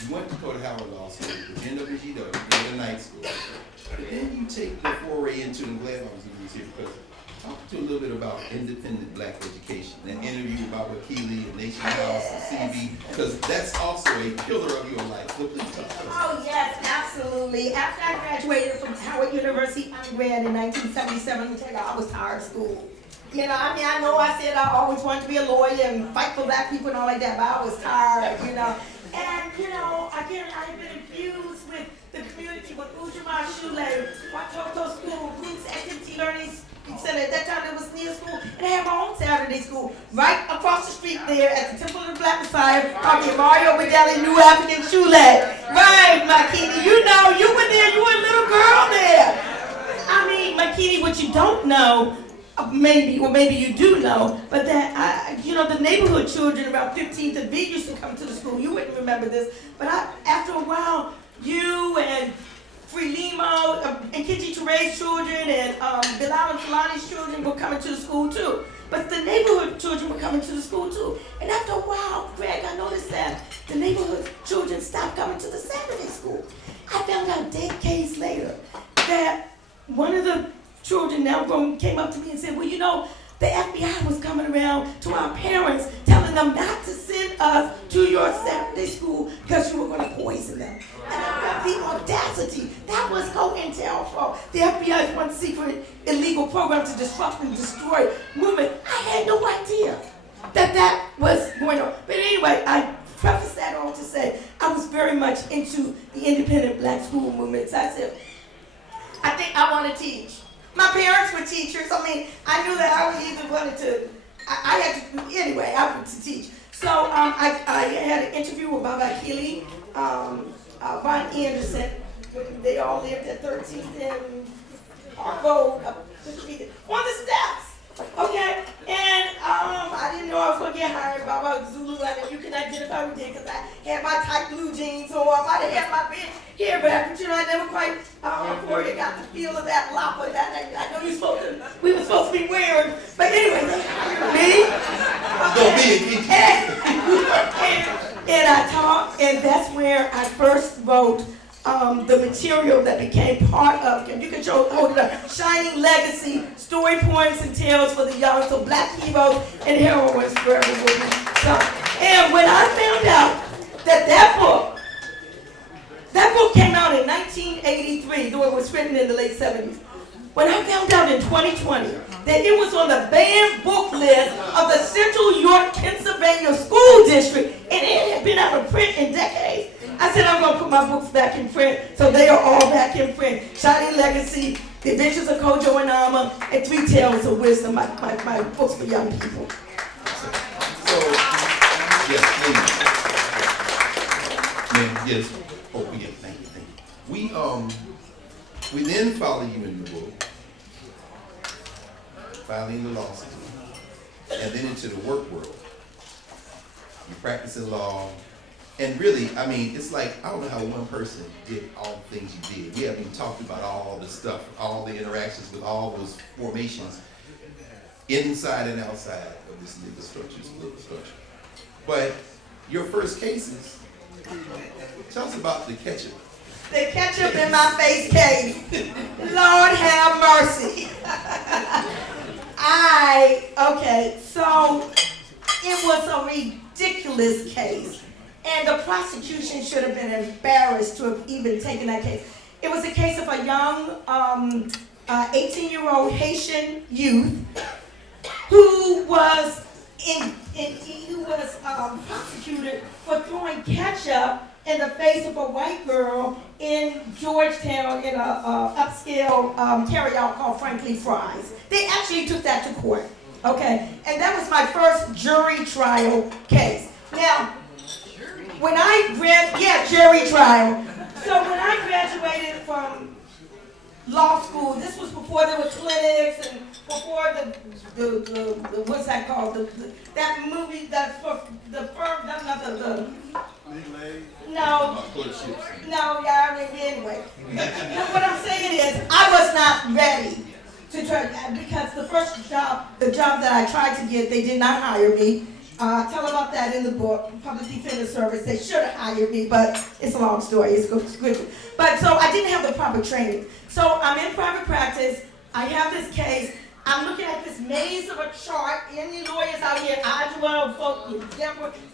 you went to go to Howard Law School, but you end up in GW, you go to night school. But then you take the foray into, and I'm glad I was here because talk to a little bit about independent black education, an interview about Wakili and Nation House and CB, because that's also a pillar of your life. So please talk to us. Oh, yes, absolutely. After I graduated from Howard University undergrad in 1977, let me tell you, I was tired of school. You know, I mean, I know I said I always wanted to be a lawyer and fight for black people and all like that, but I was tired, you know. And, you know, again, I have been infused with the community, with Ujima Shule, Watoto School, Roots Activity Learning Center. At that time, it was near school, and they had my own Saturday school right across the street there at the Temple of the Black Messiah, called the Mario Bedeli New African Shule. Right, Makini, you know, you were there, you were a little girl there. I mean, Makini, what you don't know, maybe you do know, but that, you know, the neighborhood children around 15th and V used to come to the school. You wouldn't remember this, but after a while, you and Frelimo, Nkechi Taiffa's children, and Bilal and Fulani's children were coming to the school too. But the neighborhood children were coming to the school too. And after a while, Greg, I noticed that the neighborhood children stopped coming to the Saturday school. I found out decades later that one of the children now grown came up to me and said, well, you know, the FBI was coming around to our parents telling them not to send us to your Saturday school because you were going to poison them. And I got the audacity. That was COINTELPRO, the FBI's one secret illegal program to disrupt and destroy movement. I had no idea that was going on. But anyway, I preface that all to say I was very much into the independent black school movement. So I said, I think I want to teach. My parents were teachers. I mean, I knew that I was either wanted to, I had to, anyway, I wanted to teach. So I had an interview with Baba Akili, Ron Anderson. They all lived at 13th and Park Road, on the steps. Okay, and I didn't know I was going to get hired by Baba Zulu, and you can identify with it because I had my tight blue jeans, so I might have had my big hair back, but you know, I never quite, before you got the feel of that lapa that I know we were supposed to be wearing, but anyway, me? And I taught, and that's where I first wrote the material that became part of, and you can hold it up, Shining Legacy, Story Points and Tales for the Young, so black heroes and heroines forever with me. So, and when I found out that book came out in 1983, though it was written in the late 70s, when I found out in 2020 that it was on the banned book list of the Central York, Pennsylvania School District, and it had been out of print in decades, I said I'm going to put my books back in print, so they are all back in print. Shining Legacy, The Adventures of Kojo and Alma, and Three Tales of Wisdom, my books for young people. So, yes, please. Yes. Oh, yeah, thank you. We, We then follow you in the book, filing the law school, and then into the work world. You practicing law, and really, I mean, it's like, I don't know how one person did all the things you did. We haven't even talked about all the stuff, all the interactions with all those formations, inside and outside of this legal structure. But your first cases, tell us about the ketchup. The ketchup in my face case. Lord have mercy. So it was a ridiculous case. And the prosecution should have been embarrassed to have even taken that case. It was a case of a young 18-year-old Haitian youth who was prosecuted for throwing ketchup in the face of a white girl in Georgetown in a upscale carryout called Frankly Fries. They actually took that to court, okay? And that was my first jury trial case. Now, when I jury trial. So when I graduated from law school, this was before there were clinics and before the what's that called? That movie that's for the firm, anyway. What I'm saying is, I was not ready to try, because the first job, the job that I tried to get, they did not hire me. Tell about that in the book, Public Defender Service. They should have hired me, but it's a long story. It's good. But so I didn't have the proper training. So I'm in private practice. I have this case. I'm looking at this maze of a chart. Any lawyers out here,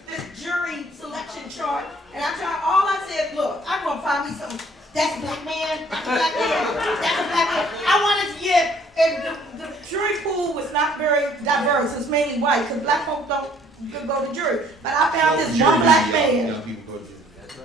this jury selection chart. And all I said, look, I'm going to find me some, that's a black man, that's a black man, that's a black man. I wanted to get, and the jury pool was not very diverse. It was mainly white, because black folk don't go to jury. But I found this one black man.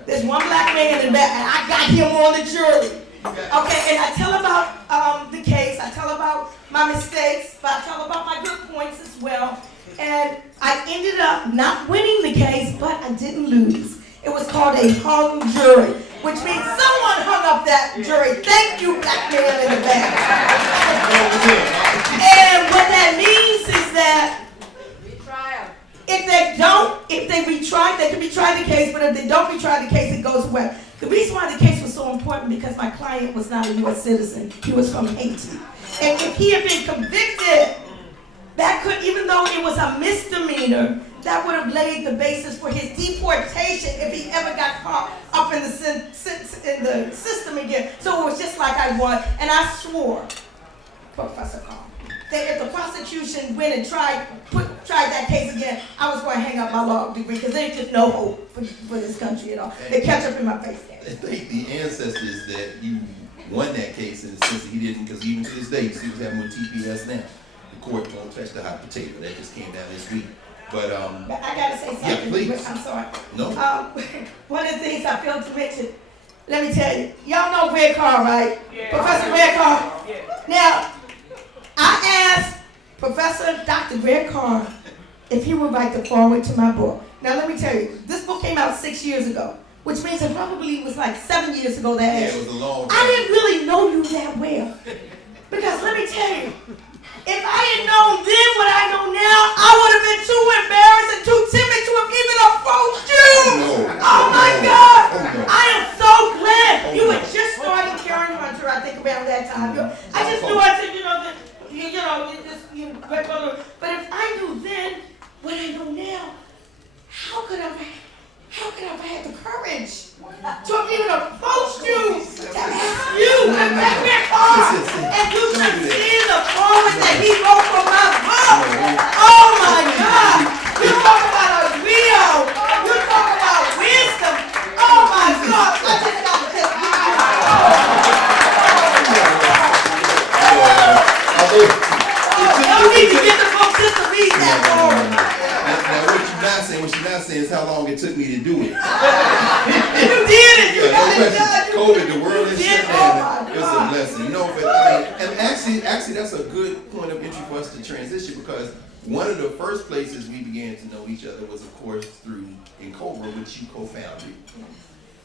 There's one black man in that, and I got him on the jury. Okay, and I tell about the case, I tell about my mistakes, but I tell about my good points as well. And I ended up not winning the case, but I didn't lose. It was called a hung jury, which means someone hung up that jury. Thank you, black man in the back. And what that means is that if they retry, they can retry the case, but if they don't retry the case, it goes away. The reason why the case was so important because my client was not a U.S. citizen. He was from Haiti. And if he had been convicted, that could, even though it was a misdemeanor, that would have laid the basis for his deportation if he ever got caught up in the system again. So it was just like I won. And I swore, Professor Carr, that if the prosecution went and tried that case again, I was going to hang up my law degree because there's just no hope for this country at all. They catch up in my face. I think the ancestors that you won that case in the sense that he didn't, because even to this day, you see what's happening with TPS now. The court won't touch the hot potato. That just came down this week. But I gotta say something. Yeah, please. I'm sorry. No. One of the things I failed to mention. Let me tell you. Y'all know Red Carr, right? Yeah. Professor Red Carr. Yeah. Now, I asked Professor Dr. Red Carr if he would write the foreword to my book. Now, let me tell you. This book came out 6 years ago, which means it probably was like 7 years ago that it was a long time. I didn't really know you that well. Because let me tell you, if I had known then what I know now, I would have been too embarrassed and too timid to have even approached you. Oh my God! I am so glad you were just starting Karen Hunter. I think around that time. I just knew I said, but if I knew then what I know now, how could I have had the courage to have even approached you, to ask you, and you should see the forward that he wrote for my book. Oh my God! You talk about a Rio. You talk about wisdom. Oh my God! I just got to tell you. You need to get the book just to read that forward. Now what you're not saying is how long it took me to do it. You did it. You got it done. COVID, the world is shut down. It's a blessing. But and actually, that's a good point of entry for us to transition because one of the first places we began to know each other was, of course, through Encobra, which you co-founded.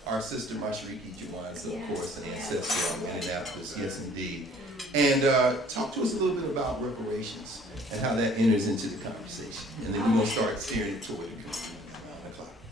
our sister Mashariki Juwanza, of course, an ancestor in Indianapolis. Yes, indeed. And talk to us a little bit about reparations and how that enters into the conversation. And then we're going to start steering it toward the conclusion.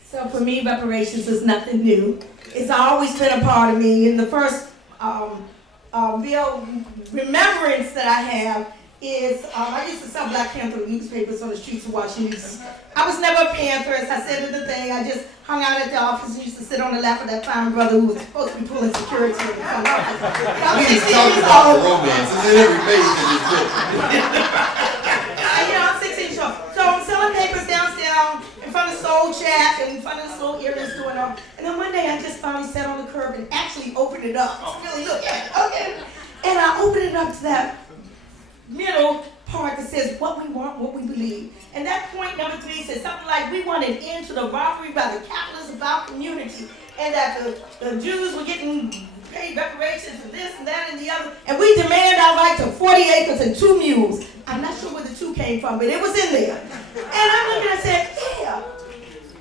So for me, reparations is nothing new. It's always been a part of me. And the first real remembrance that I have is I used to sell Black Panther newspapers on the streets of Washington, D.C. I was never a Panther, as I said in the thing. I just hung out at the office and used to sit on the lap of that fine brother who was supposed to be pulling security in the front office. We just talked about the romance. It's in every page of this book. I'm 16 years old. So I'm selling papers downstairs in front of Soul Shack and in front of this little earring store and all. And then one day I just finally sat on the curb and actually opened it up. Really look at it. Okay. And I opened it up to that middle part that says what we want, what we believe. And that point number 3 says something like we want an end to the robbery by the capitalists of our community, and that the Jews were getting paid reparations and this and that and the other, and we demand our right to 40 acres and 2 mules. I'm not sure where the 2 came from, but it was in there. And I'm looking and I said, yeah,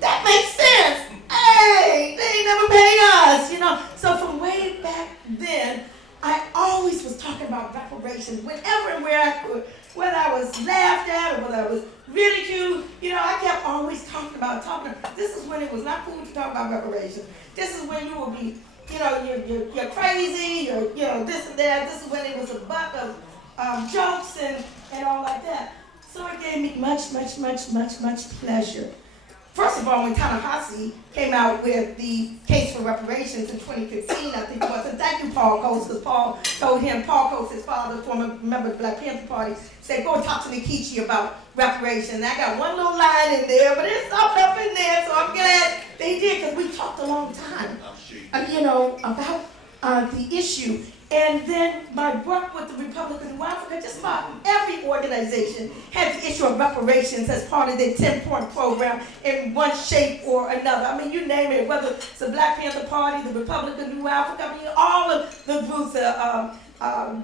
that makes sense. Hey, they ain't never paid us, So from way back then, I always was talking about reparations whenever and where I could, whether I was laughed at or whether I was ridiculed. I kept always talking about. This is when it was not cool to talk about reparations. This is when you would be, you're crazy, you're this and that. This is when it was a buck of jokes and all like that. So it gave me much, much, much, much, much pleasure. First of all, when Ta-Nehisi came out with the case for reparations in 2015, I think it was, and thank you, Paul Coates, because Paul Coates, his father, former member of the Black Panther Party, said, go and talk to Nkechi about reparations. I got one little line in there, but it's all up in there, so I'm glad they did, because we talked a long time, about the issue. And then my work with the Republican of Africa, just about every organization had the issue of reparations as part of their 10-point program in one shape or another. I mean, you name it, whether it's the Black Panther Party, the Republican New Africa, all of the groups,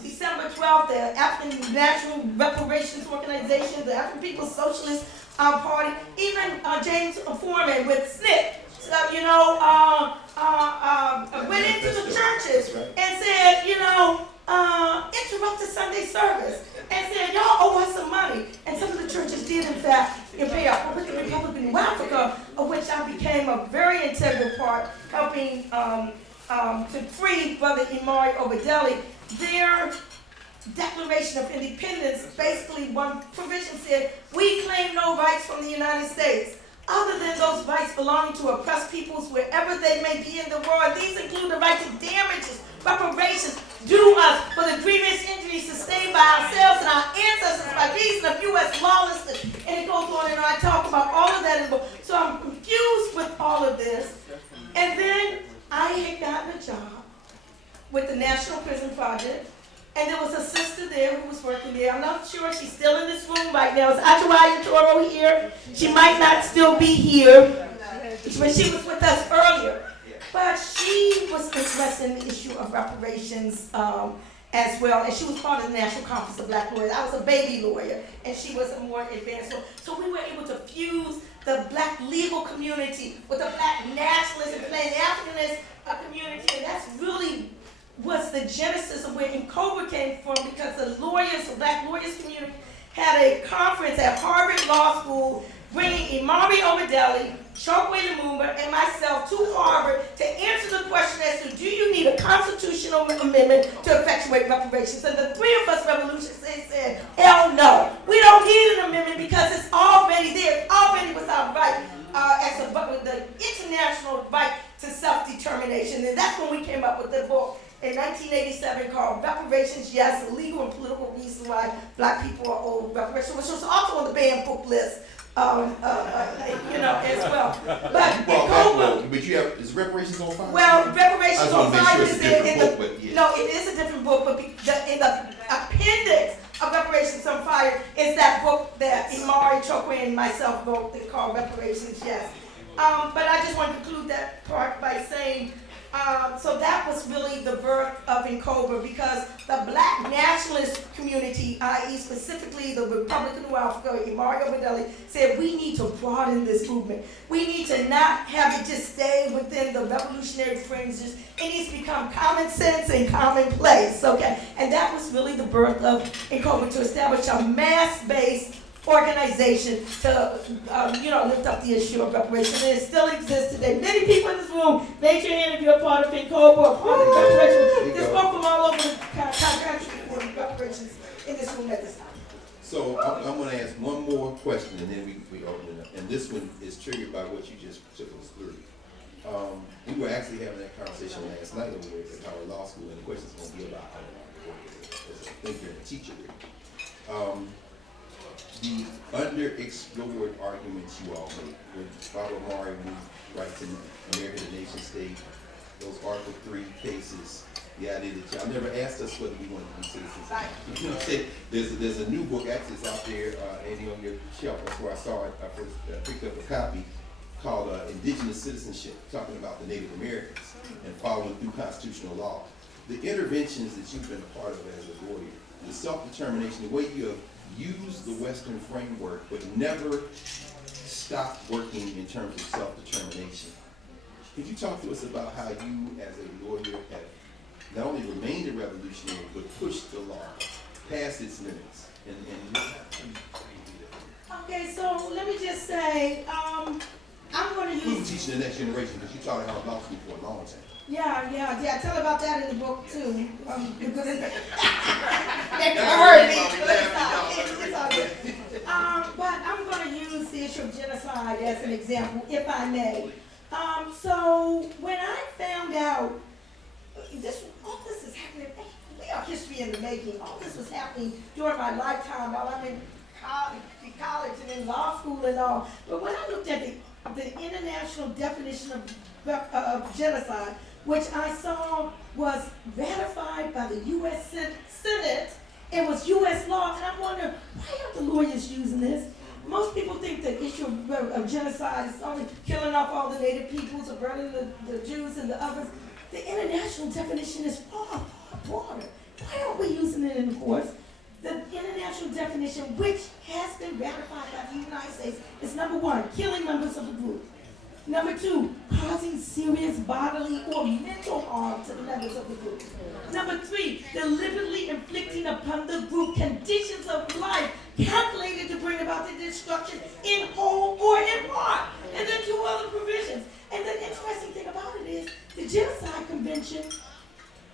December 12th, the African National Reparations Organization, the African People's Socialist Party, even James Foreman with SNCC. Went into the churches and said, interrupt the Sunday service and said, y'all owe us some money. And some of the churches did, in fact, pay off. But with the Republican of Africa, of which I became a very integral part, helping to free Brother Imari Obadeli, their Declaration of Independence, basically one provision said, we claim no rights from the United States other than those rights belonging to oppressed peoples wherever they may be in the world. These include the right to damages, reparations due us for the grievous injuries sustained by ourselves and our ancestors by reason of U.S. lawlessness. And it goes on and on. I talk about all of that in the book. So I'm confused with all of this. And then I had gotten a job with the National Prison Project. And there was a sister there who was working there. I'm not sure she's still in this room right now. Is Ajawaya Toro here? She might not still be here, but she was with us earlier. But she was interested in the issue of reparations as well. And she was part of the National Conference of Black Lawyers. I was a baby lawyer, and she was a more advanced. So we were able to fuse the Black legal community with the Black nationalist and plain Africanist community. And that's really was the genesis of where Cobra came from, because the lawyers, the Black lawyers community, had a conference at Harvard Law School bringing Imari Obadeli, Chokwe Lumumba, and myself to Harvard to answer the question as to, do you need a constitutional amendment to effectuate reparations? And the 3 of us revolutionists said, hell no. We don't need an amendment because it's already there. It's already with our right as the international right to self-determination. And that's when we came up with the book in 1987 called Reparations, Yes, the Legal and Political Reasons Why Black People Are Owed Reparations, which was also on the banned book list, as well. But you have, is Reparations on Fire? Well, Reparations on Fire is in the, yeah. no, it is a different book, but in the appendix of Reparations on Fire is that book that Imari Chokwe and myself wrote called Reparations, Yes. But I just want to conclude that part by saying, So that was really the birth of N'COBRA, because the black nationalist community, i.e. specifically the Republican of Africa, Mario Bedelli, said we need to broaden this movement. We need to not have it just stay within the revolutionary fringes. It needs to become common sense and commonplace, okay? And that was really the birth of N'COBRA, to establish a mass-based organization to, lift up the issue of reparations. And it still exists today. Many people in this room, raise your hand if you're a part of N'COBRA or part of reparations. There's folk from all over the country for reparations in this room at this time. So I'm going to ask one more question, and then we open it up. And this one is triggered by what you just took us through. We were actually having that conversation last night over at Howard Law School, and the question's going to be about as a thinker and a teacher. The underexplored arguments you all make. When Barbara Mari moved right to America, the nation state, those Article 3 cases, the idea that y'all never asked us whether we wanted to be citizens. Right. You know what I'm saying? There's a new book, actually it's out there, Andy, on your shelf. That's where I saw it. I first picked up a copy called Indigenous Citizenship, talking about the Native Americans and following through constitutional law. The interventions that you've been a part of as a lawyer, the self-determination, the way you have used the Western framework but never stopped working in terms of self-determination. Could you talk to us about how you as a lawyer have not only remained a revolutionary but pushed the law past its limits? And Okay, so let me just say, I'm going to who's use... teaching the next generation? Because you taught at Howard Law School for a long time. Yeah. Tell about that in the book too. Because it's all good. But I'm going to use the issue of genocide as an example, if I may. So when I found out all this is happening, we are history in the making. All this was happening during my lifetime while I'm in college and in law school and all. But when I looked at the international definition of genocide, which I saw was ratified by the U.S. Senate, it was U.S. law, and I wonder, why aren't the lawyers using this? Most people think the issue of genocide is only killing off all the native peoples or burning the Jews and the others. The international definition is far broader. Why aren't we using it in courts? The international definition, which has been ratified by the United States, is number one, killing members of the group. Number two, causing serious bodily or mental harm to the members of the group. Number three, deliberately inflicting upon the group conditions of life calculated to bring about the destruction in whole or in part. And then two other provisions. And the interesting thing about it is the Genocide Convention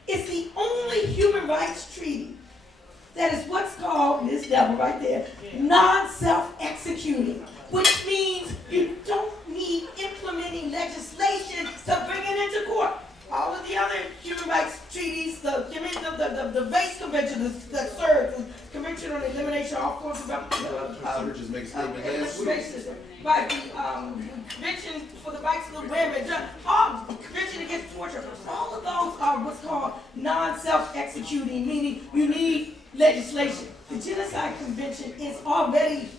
is the only human rights treaty that is what's called, this devil right there, non-self-executing, which means you don't need implementing legislation to bring it into court. All of the other human rights treaties, the base convention, the CERD, the Convention on the Elimination of All Forms of Just make a statement last week. racism, right? The Convention for the Rights of the Women, all Convention Against Torture, all of those are what's called non-self-executing, meaning you need legislation. The Genocide Convention is already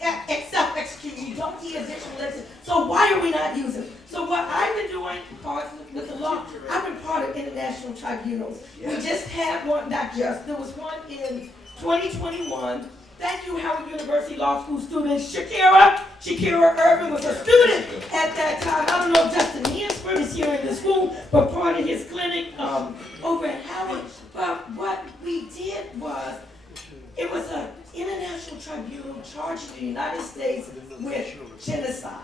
self-executing. You don't need additional legislation. So why are we not using it? So what I've been doing with the law, I've been part of international tribunals. We just had one, not just, there was one in 2021. Thank you, Howard University Law School student Shakira Irvin was a student at that time. I don't know if Justin Hansford is here in this room, but part of his clinic over at Howard. But what we did was, it was an international tribunal charging the United States with genocide.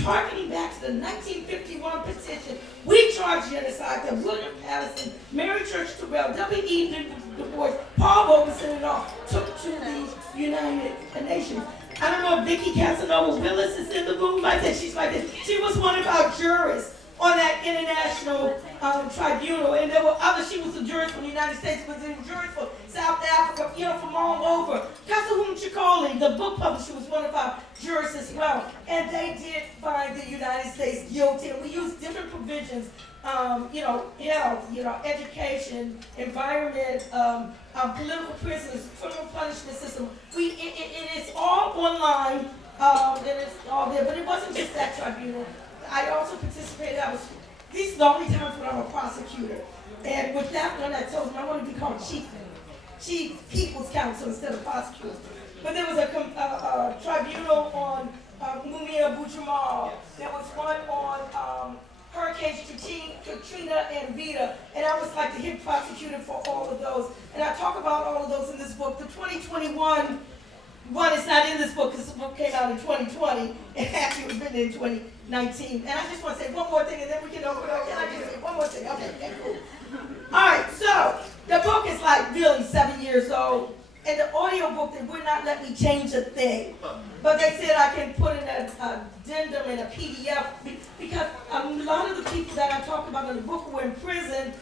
Harkening back to the 1951 petition, we charged genocide that William Patterson, Mary Church Terrell, W.E. Du Bois, Paul Robeson, and all took to the United Nations. I don't know if Vicki Casanova Willis is in the room like that. She's like that. She was one of our jurists on that international tribunal, and there were others. She was a jurist from the United States, but there were jurists from South Africa, from all over. Kasahum Chikoli, the book publisher, was one of our jurists as well, and they did find the United States guilty. And we used different provisions, health, education, environment, political prisons, criminal punishment system. It is all online, and it's all there. But it wasn't just that tribunal. I also participated. I was these are the only times when I'm a prosecutor. And with that one, I told him I want to be called chief people's counsel instead of prosecutor. But there was a tribunal on Mumia Abu-Jamal. There was one on Hurricane Katrina and Vita, and I was like the hit prosecutor for all of those. And I talk about all of those in this book. The 2021 one is not in this book because this book came out in 2020, and actually it was written in 2019. And I just want to say one more thing, and then we can open up. Can I just say one more thing? Okay, cool. All right, so the book is like really 7 years old. And the audio book, they would not let me change a thing. But they said I can put in an addendum in a PDF because a lot of the people that I talked about in the book who were in prison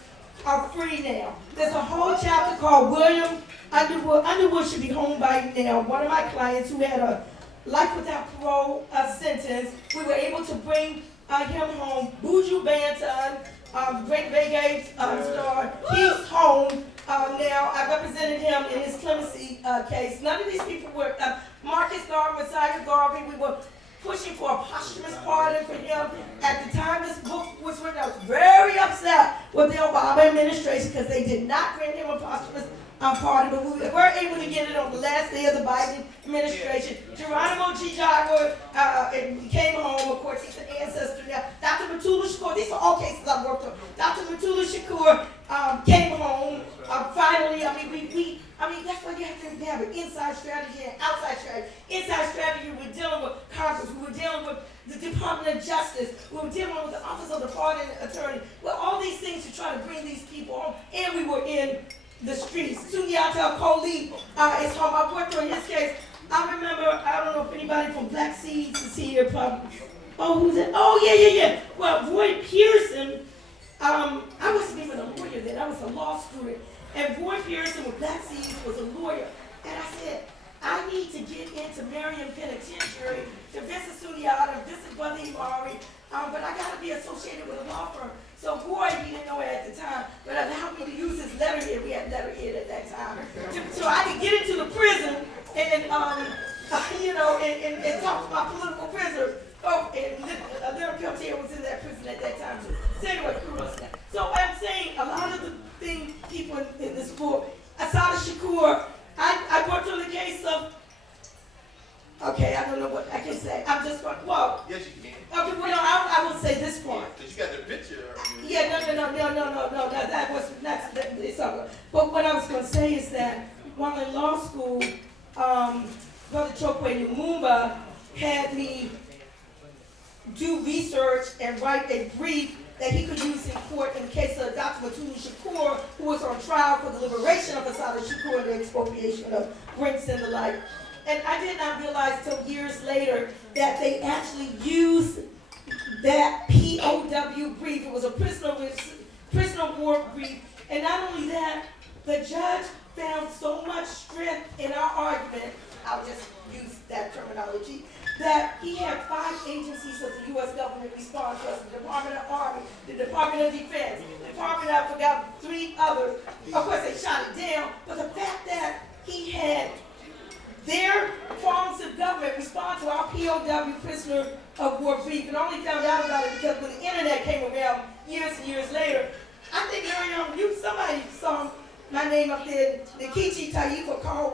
are free now. There's a whole chapter called William Underwood. Underwood should be home by now. One of my clients who had a life without parole sentence, we were able to bring him home. Buju Banton, great reggae star, he's home. Now, I represented him in his clemency case. None of these people were, Marcus Garvey, Messiah Garvey, we were pushing for a posthumous pardon for him. At the time this book was written, I was very upset with the Obama administration because they did not grant him a posthumous pardon, but we were able to get it on the last day of the Biden administration. Geronimo Chijago came home, of course, he's an ancestor now. Dr. Matula Shakur, these are all cases I've worked on. Dr. Matula Shakur came home. Finally, I mean, that's why you have to have an inside strategy and outside strategy. Inside strategy, we're dealing with Congress, we were dealing with the Department of Justice, we were dealing with the Office of the Pardon Attorney, with all these things to try to bring these people home, and we were in the streets. Sunyata Kohli is home. I worked on his case. I remember, I don't know if anybody from Black Seeds is here, probably. Oh, who's it? Oh, yeah. Well, Roy Pearson, I wasn't even a lawyer then, I was a law student. And Roy Pearson with Black Seeds was a lawyer. And I said, I need to get into Marion Penitentiary to visit Sunyata, visit Brother Imari, but I got to be associated with a law firm. So Roy, he didn't know it at the time, but allowed me to use his letterhead. We had letterhead at that time. So I could get into the prison and talk to my political prisoners. Oh, and Little Peltier was in that prison at that time too. So anyway, kudos to that. So I'm saying a lot of the things people in this book, Assata Shakur, I worked on the case of, okay, I don't know what I can say. I'm just going, well. Yes, you can. Okay, well, no, I will say this part. Because you got the picture. Yeah, no, that was, it's all good. But what I was going to say is that while in law school, Brother Chokwe Lumumba had me do research and write a brief that he could use in court in the case of Dr. Matulu Shakur, who was on trial for the liberation of Assata Shakur and the expropriation of Brinks and the like. And I did not realize until years later that they actually used that POW brief. It was a prisoner of war brief. And not only that, the judge found so much strength in our argument, I'll just use that terminology, that he had 5 agencies of the U.S. government respond to us: the Department of Army, the Department of Defense, the Department of, I forgot, 3 others. Of course, they shot it down, but the fact that he had their forms of government respond to our POW prisoner of war brief, and only found out about it because when the internet came around years and years later. I think somebody saw my name up there, Nkechi Taifa Carr,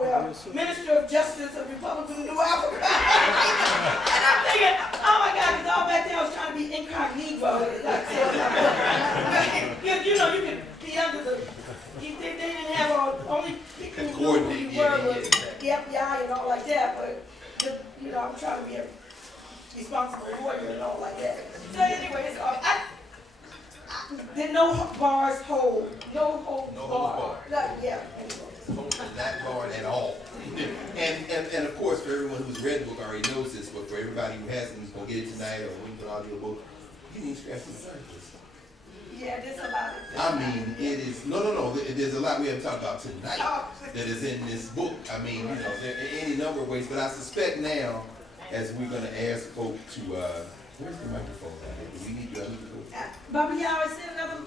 Minister of Justice of Republic of New Africa. And I'm thinking, oh my God, because all back then I was trying to be incognito. You can be under the, they didn't have only people who knew who you were was the FBI and all like that, but I'm trying to be a responsible lawyer and all like that. So anyway, then no bars hold. No hold bar. Yeah. Not barred at all. And of course, for everyone who's read the book already knows this, but for everybody who hasn't, who's going to get it tonight or read the audio book, you need to scratch the surface. Yeah, there's a lot. I mean, it is, no, there's a lot we haven't talked about tonight that is in this book. I mean, there are any number of ways, but I suspect now, as we're going to ask folk to, where's the microphone? Do we need to Baba Yao,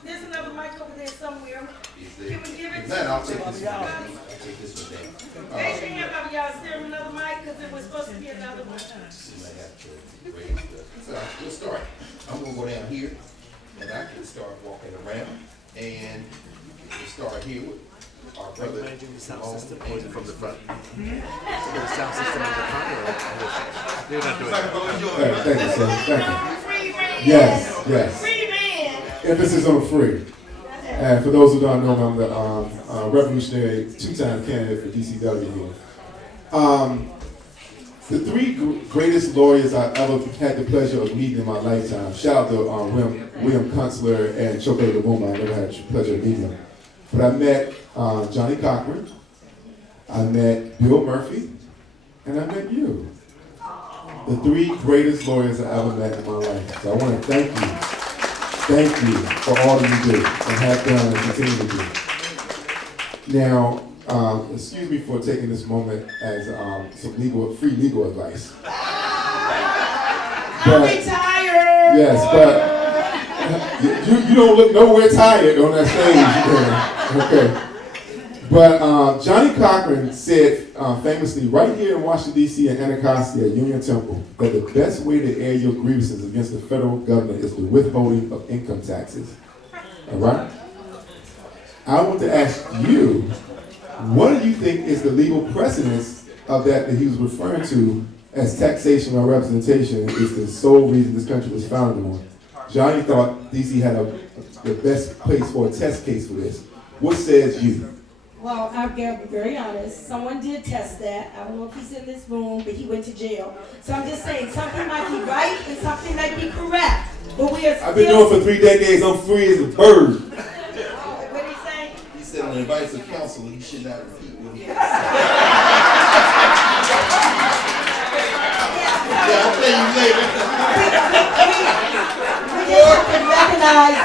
there's another mic over there somewhere. Can we give it to I'll take this one down. I'll take this one down. Raise your hand, Baba Yao. Is there another mic? Because it was supposed to be another one. So we'll start. I'm going to go down here. and I can start walking around, and we start here with our brother. Managing the sound system from the front. The sound system in the front. They're not doing that. Thank you, sir. Thank you. Yes. Emphasis on free. And for those who don't know, I'm the revolutionary two-time candidate for DCW here. The three greatest lawyers I ever had the pleasure of meeting in my lifetime. Shout out to William Kunstler and Chobe Lumumba. I never had the pleasure of meeting them. But I met Johnny Cochran, I met Bill Murphy, and I met you. The three greatest lawyers I ever met in my life. So I want to thank you. Thank you for all that you do and have done and continue to do. Now, excuse me for taking this moment as some free legal advice. I'm retired. Yes, but you don't look nowhere tired on that stage. Okay. But Johnny Cochran said famously right here in Washington, D.C. in Anacostia at Union Temple that the best way to air your grievances against the federal government is the withholding of income taxes. All right? I want to ask you, what do you think is the legal precedence of that he was referring to as taxation or representation is the sole reason this country was founded on? Johnny thought D.C. had the best place for a test case for this. What says you? Well, I'll be very honest. Someone did test that. I don't know if he's in this room, but he went to jail. So I'm just saying, something might be right and something might be correct. But we are still... I've been doing it for 3 decades. I'm free as a bird. What did he say? He said on the advice of counsel, he should not repeat what he said. Yeah, I'll tell you later. We just have to recognize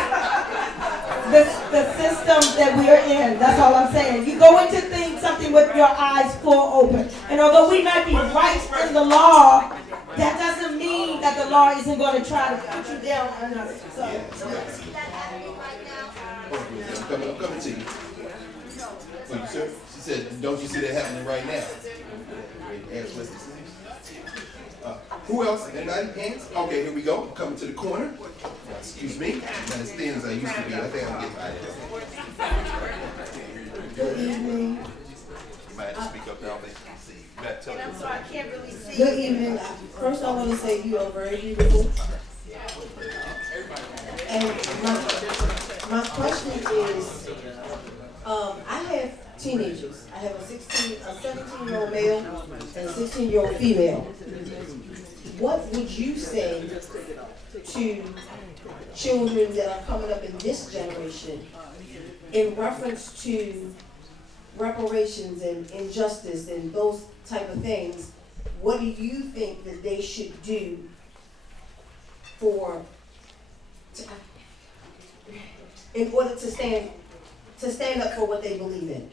the system that we are in. That's all I'm saying. You go into something with your eyes full open. And although we might be right in the law, that doesn't mean that the law isn't going to try to put you down under it. So. I'm coming to you. Wait, sir? She said, don't you see that happening right now? Ask Wesley. Who else? Anybody? Hands? Okay, here we go. I'm coming to the corner. Excuse me. Not as thin as I used to be. I think I'm getting out of here. Good evening. You might have to speak up now. They can see. You got to tell them. I'm sorry, I can't really see. Good evening. First, I want to say you are very beautiful. And my question is, I have teenagers. I have a 17-year-old male and a 16-year-old female. What would you say to children that are coming up in this generation in reference to reparations and injustice and those type of things? What do you think that they should do in order to stand up for what they believe in?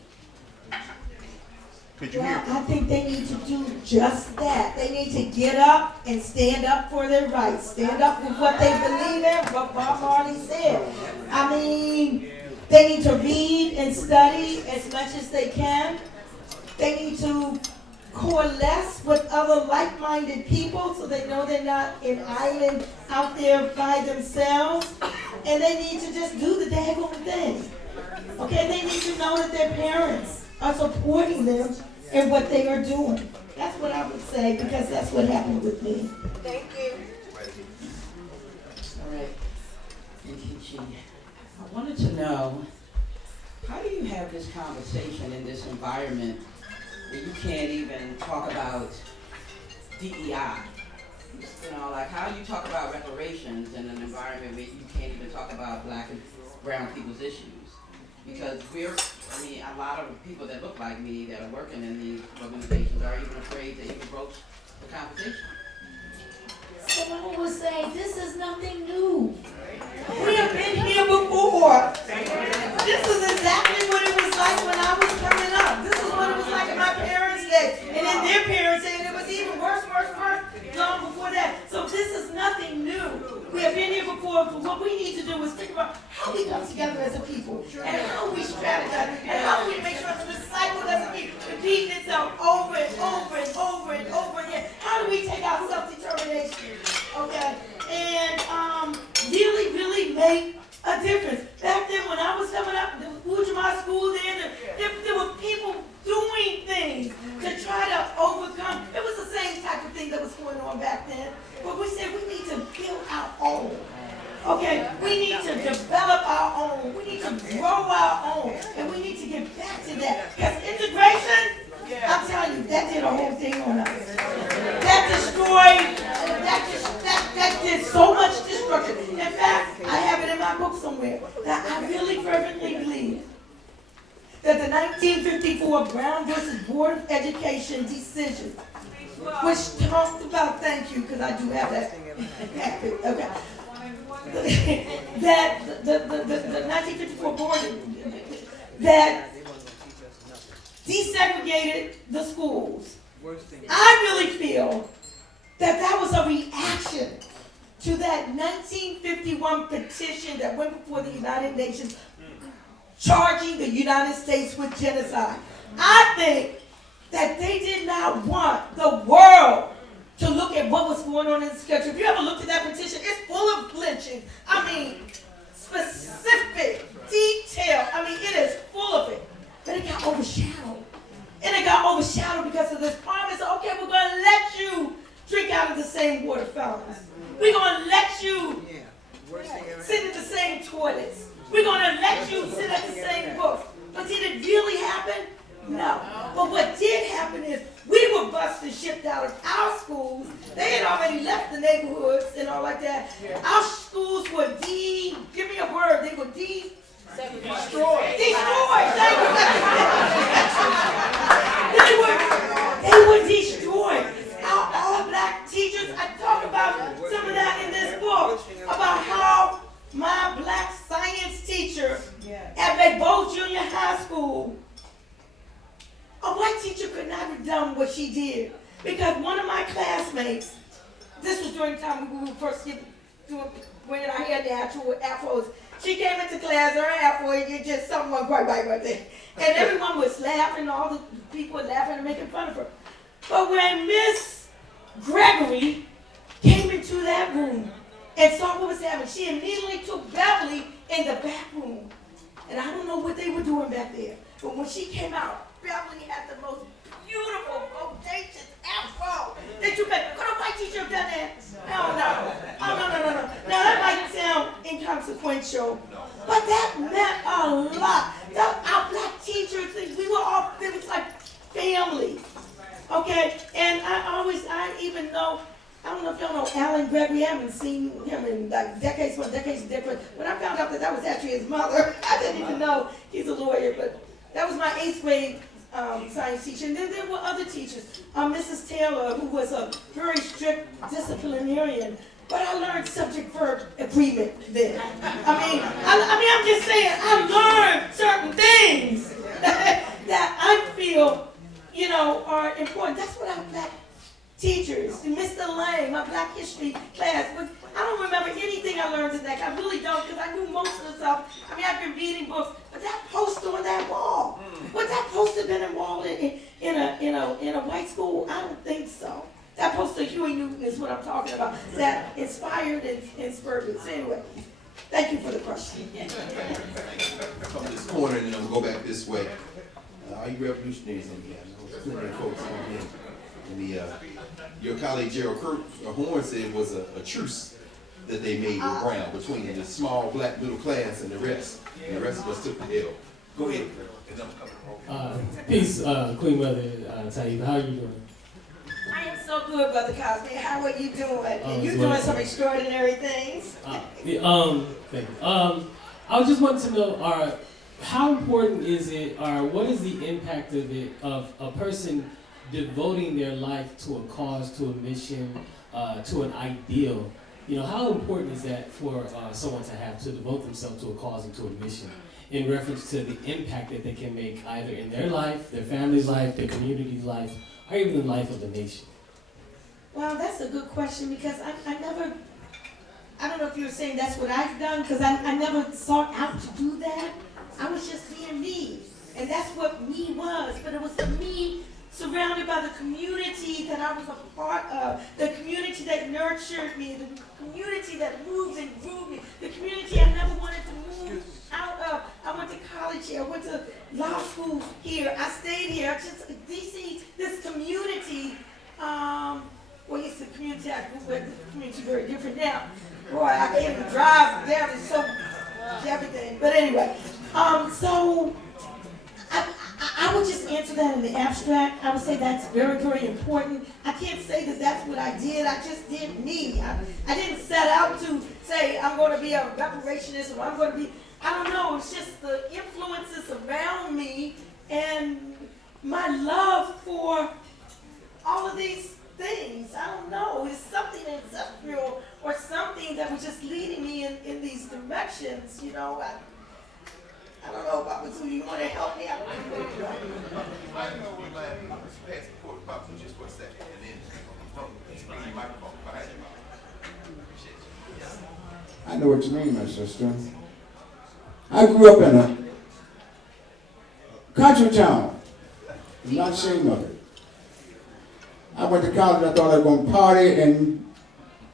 Well, I think they need to do just that. They need to get up and stand up for their rights. Stand up for what they believe in, what Bob Marley said. I mean, they need to read and study as much as they can. They need to coalesce with other like-minded people so they know they're not an island out there by themselves. And they need to just do the daggone thing. Okay, they need to know that their parents are supporting them in what they are doing. That's what I would say, because that's what happened with me. Thank you. All right. Nkechi, I wanted to know, how do you have this conversation in this environment where you can't even talk about DEI? You know, like how do you talk about reparations in an environment where you can't even talk about black and brown people's issues? Because a lot of people that look like me that are working in these organizations are even afraid to even broach the conversation. Someone was saying, this is nothing new. We have been here before. This is exactly what it was like when I was coming up. This is what it was like in my parents' day. And in their parents' day, and it was even worse, long before that. So this is nothing new. We have been here before, but what we need to do is think about how we come together as a people, and how we strategize, and how we make sure that the cycle doesn't keep repeating itself over and over and over and over again. How do we take our self-determination, okay, and really make grow our own. And we need to get back to that. Because integration, I'm telling you, that did a whole thing on us. That destroyed, that did so much destruction. In fact, I have it in my book somewhere that I really fervently believe that the 1954 Brown versus Board of Education decision, which talked about, thank you, because I do have that. Okay. That the 1954 board that desegregated the schools. I really feel that that was a reaction to that 1951 petition that went before the United Nations charging the United States with genocide. I think that they did not want the world to look at what was going on in this country. If you ever looked at that petition, it's full of lynching. I mean, specific, detail. I mean, it is full of it. But it got overshadowed. And it got overshadowed because of this promise. Okay, we're going to let you drink out of the same water fountains. We're going to let you sit in the same toilets. We're going to let you sit at the same books. But did it really happen? No. But what did happen is we were busted, shipped out of our schools. They had already left the neighborhoods and all like that. Our schools were give me a word, they were destroyed. Thank you. They were destroyed. Our all-black teachers, I talk about some of that in this book, about how my black science teacher at McBow Junior High School, a white teacher could not have done what she did because one of my classmates, this was during the time we were first wearing our hair natural afros. She came into class, her afro, it just something wasn't quite right there. And everyone was laughing, all the people were laughing and making fun of her. But when Miss Gregory came into that room and saw what was happening, she immediately took Beverly in the back room. And I don't know what they were doing back there, but when she came out, Beverly had the most beautiful, bodacious afro that you could a white teacher have done that? No. Now that might sound inconsequential, but that meant a lot. Our black teachers, we were all, it was like family. Okay, and I even know, I don't know if y'all know Alan Gregory. I haven't seen him in like decades. When I found out that was actually his mother, I didn't even know he's a lawyer, but that was my 8th grade science teacher. And then there were other teachers. Mrs. Taylor, who was a very strict disciplinarian, but I learned subject-verb agreement then. I'm just saying, I learned certain things that I feel, are important. That's what our black teachers, Mr. Lang, my black history class, I don't remember anything I learned in that. I really don't, because I knew most of the stuff. I've been reading books, but that poster on that wall, would that poster been involved in a white school? I don't think so. That poster, Huey Newton, is what I'm talking about. That inspired and spurred me. So anyway, thank you for the question. From this corner, and then I'm gonna go back this way. Are you revolutionaries in here? I know plenty of folks in the your colleague Gerald Horn said it was a truce that they made with Brown between the small black middle class and the rest. And the rest of us took the L. Go ahead. Peace, Queen Mother Taifa. How are you doing? I am so good, Brother Cosby. How are you doing? And you're doing some extraordinary things. Thank you. I was just wanting to know, how important is it, or what is the impact of it, of a person devoting their life to a cause, to a mission, to an ideal? How important is that for someone to have to devote themselves to a cause and to a mission in reference to the impact that they can make either in their life, their family's life, their community's life, or even the life of the nation? Well, that's a good question because I don't know if you were saying that's what I've done, because I never sought out to do that. I was just being me, and that's what me was, but it was the me surrounded by the community that I was a part of, the community that nurtured me, the community that moved and grew me, the community I never wanted to move out of. I went to college here, I went to law school here, I stayed here, DC, this community, it's the community I grew with, the community very different now. Boy, I can't even drive down, it's so everything, but anyway. So I would just answer that in the abstract. I would say that's very, very important. I can't say that that's what I did. I just did me. I didn't set out to say I'm going to be a reparationist or I'm going to be, I don't know. It's just the influences around me and my love for all of these things. I don't know. It's something ancestral or something that was just leading me in these directions. You know, I don't know, Papa, so you want to help me? I don't know. I know we're laughing. Pass the quarter pop just for a second, and then bring the microphone behind you. Appreciate you. I know what you mean, my sister. I grew up in a country town. I'm not ashamed of it. I went to college, I thought I was going to party and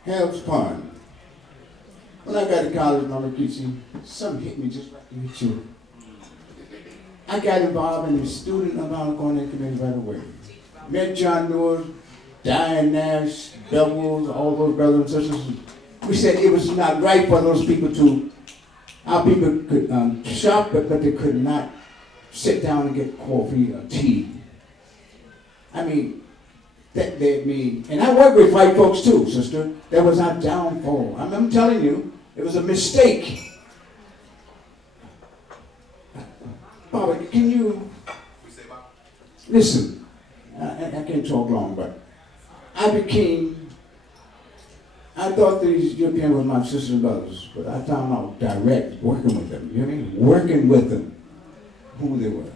have fun. When I got to college, Mama Nkechi, something hit me just like it hit you. I got involved in the student nonviolent committee right away. Met John Lewis, Diane Nash, Bevel's, all those brothers and sisters. We said it was not right for those people to, our people could shop, but they could not sit down and get coffee or tea. I mean, that led me, and I work with white folks too, sister. That was our downfall. I'm telling you, it was a mistake. Baba, can you listen? I can't talk long, but I thought these Europeans were my sisters and brothers, but I found out direct, working with them, you hear me? Working with them, who they were.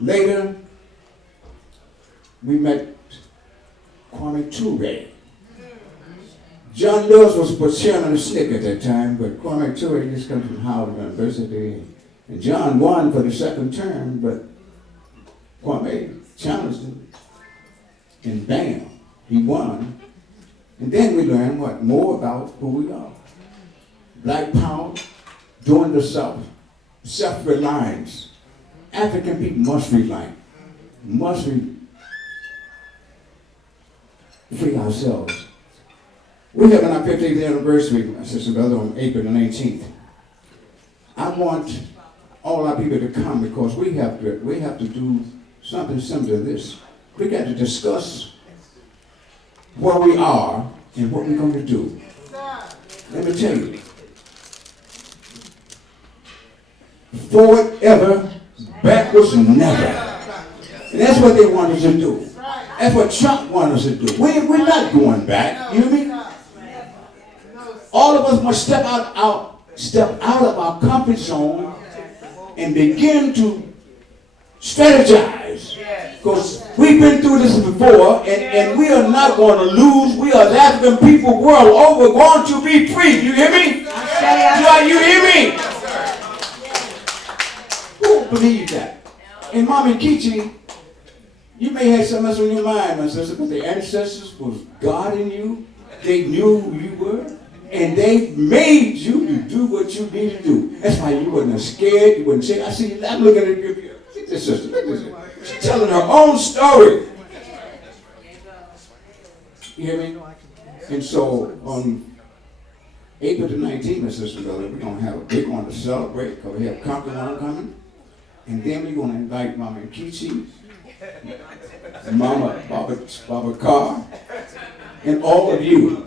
Later, we met Kwame Ture. John Lewis was chairman of SNCC at that time, but Kwame Ture just come from Howard University. And John won for the second term, but Kwame challenged him. And bam, he won. And then we learned what? More about who we are. Black power, doing the South, self-reliance. African people must rely, must free ourselves. We're having our 50th anniversary, my sister and brother, on April the 19th. I want all our people to come because we have to do something similar to this. We got to discuss where we are and what we're going to do. Let me tell you. Forward ever, backwards never. And that's what they want us to do. That's what Trump wants us to do. We're not going back. You hear me? All of us must step out of our comfort zone and begin to strategize. Because we've been through this before, and we are not going to lose. We are African people world over going to be free. You hear me? Do you hear me? Who believes that? And Mama Nkechi, you may have something else on your mind, my sister, but the ancestors was God in you. They knew who you were. And they made you to do what you need to do. That's why you wasn't scared. You wasn't saying, I see, I'm looking at you. Look at this sister. Look at this. She's telling her own story. You hear me? And so on April the 19th, my sister and brother, we're going to celebrate because we have Conquer One coming. And then we're going to invite Mama Nkechi, Mama Baba Carr, and all of you.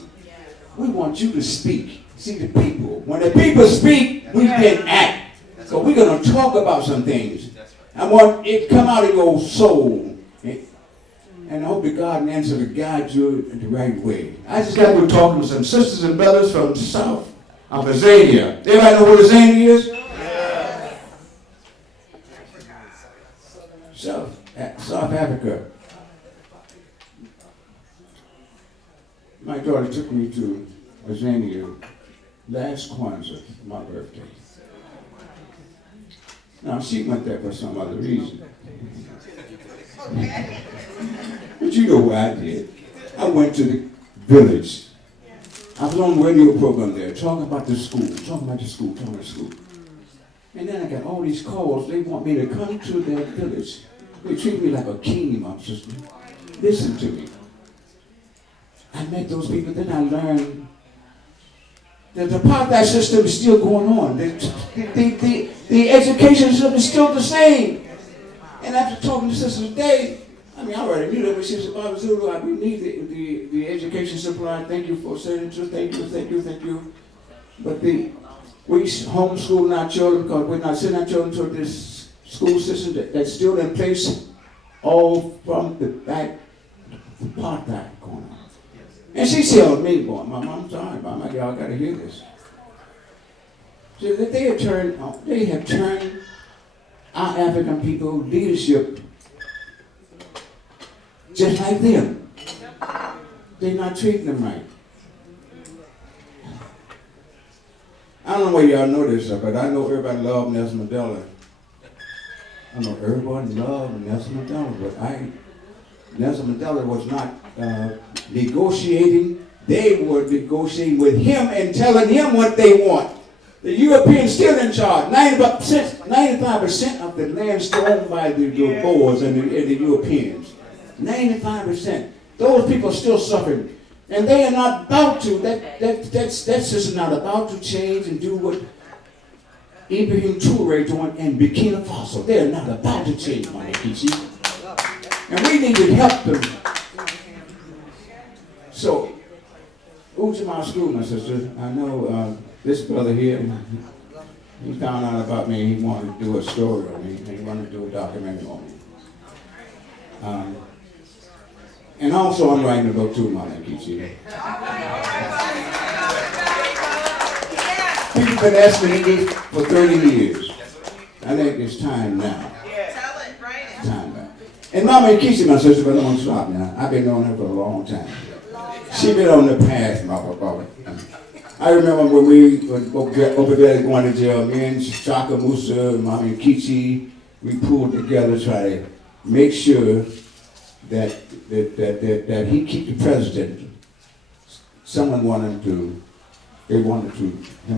We want you to speak. See, the people, when the people speak, we can act. So we're going to talk about some things. I want it to come out of your soul. And I hope that God answer to guide you in the right way. I just got to talking to some sisters and brothers from the south of Azania. Everybody know what Azania is? Yeah. South Africa. My daughter took me to Azania last Kwanzaa, my birthday. Now, she went there for some other reason. But you know what I did. I went to the village. I was on a radio program there, talking about the school. And then I got all these calls. They want me to come to their village. They treat me like a king, my sister. Listen to me. I met those people, then I learned that the apartheid system is still going on. The education system is still the same. And after talking to Sister today, I mean, I already knew that when Sister Barbara Zulu, we need the education supply. Thank you for saying it. Thank you. But we homeschool our children because we're not sending our children to this school system that's still in place all from the back, the apartheid going on. And she tells me, boy, Mom, I'm sorry, Mom, y'all got to hear this. So that they have turned our African people leadership just like them. They're not treating them right. I don't know whether y'all know this, but I know everybody loved Nelson Mandela. I know everybody loved Nelson Mandela, but Nelson Mandela was not negotiating. They were negotiating with him and telling him what they want. The Europeans still in charge. 95% of the land still owned by the Boers and the Europeans. 95%. Those people are still suffering. And they are not about to. That's just not about to change and do what Ibrahim Toure doing in Burkina Faso. They are not about to change, my Nkechi. And we need to help them. So, Ujima School, my sister, I know this brother here, he found out about me. He wanted to do a story on me. He wanted to do a documentary on me. And also, I'm writing a book too, my Nkechi. People have been asking me this for 30 years. I think it's time now. It's time now. And Mama Nkechi, my sister, but I'm going to stop now. I've been knowing her for a long time. She been on the path, Mama. I remember when we were over there going to jail, me and Shaka Musa and Mama Nkechi, we pulled together to try to make sure that he keep the president. Someone wanted him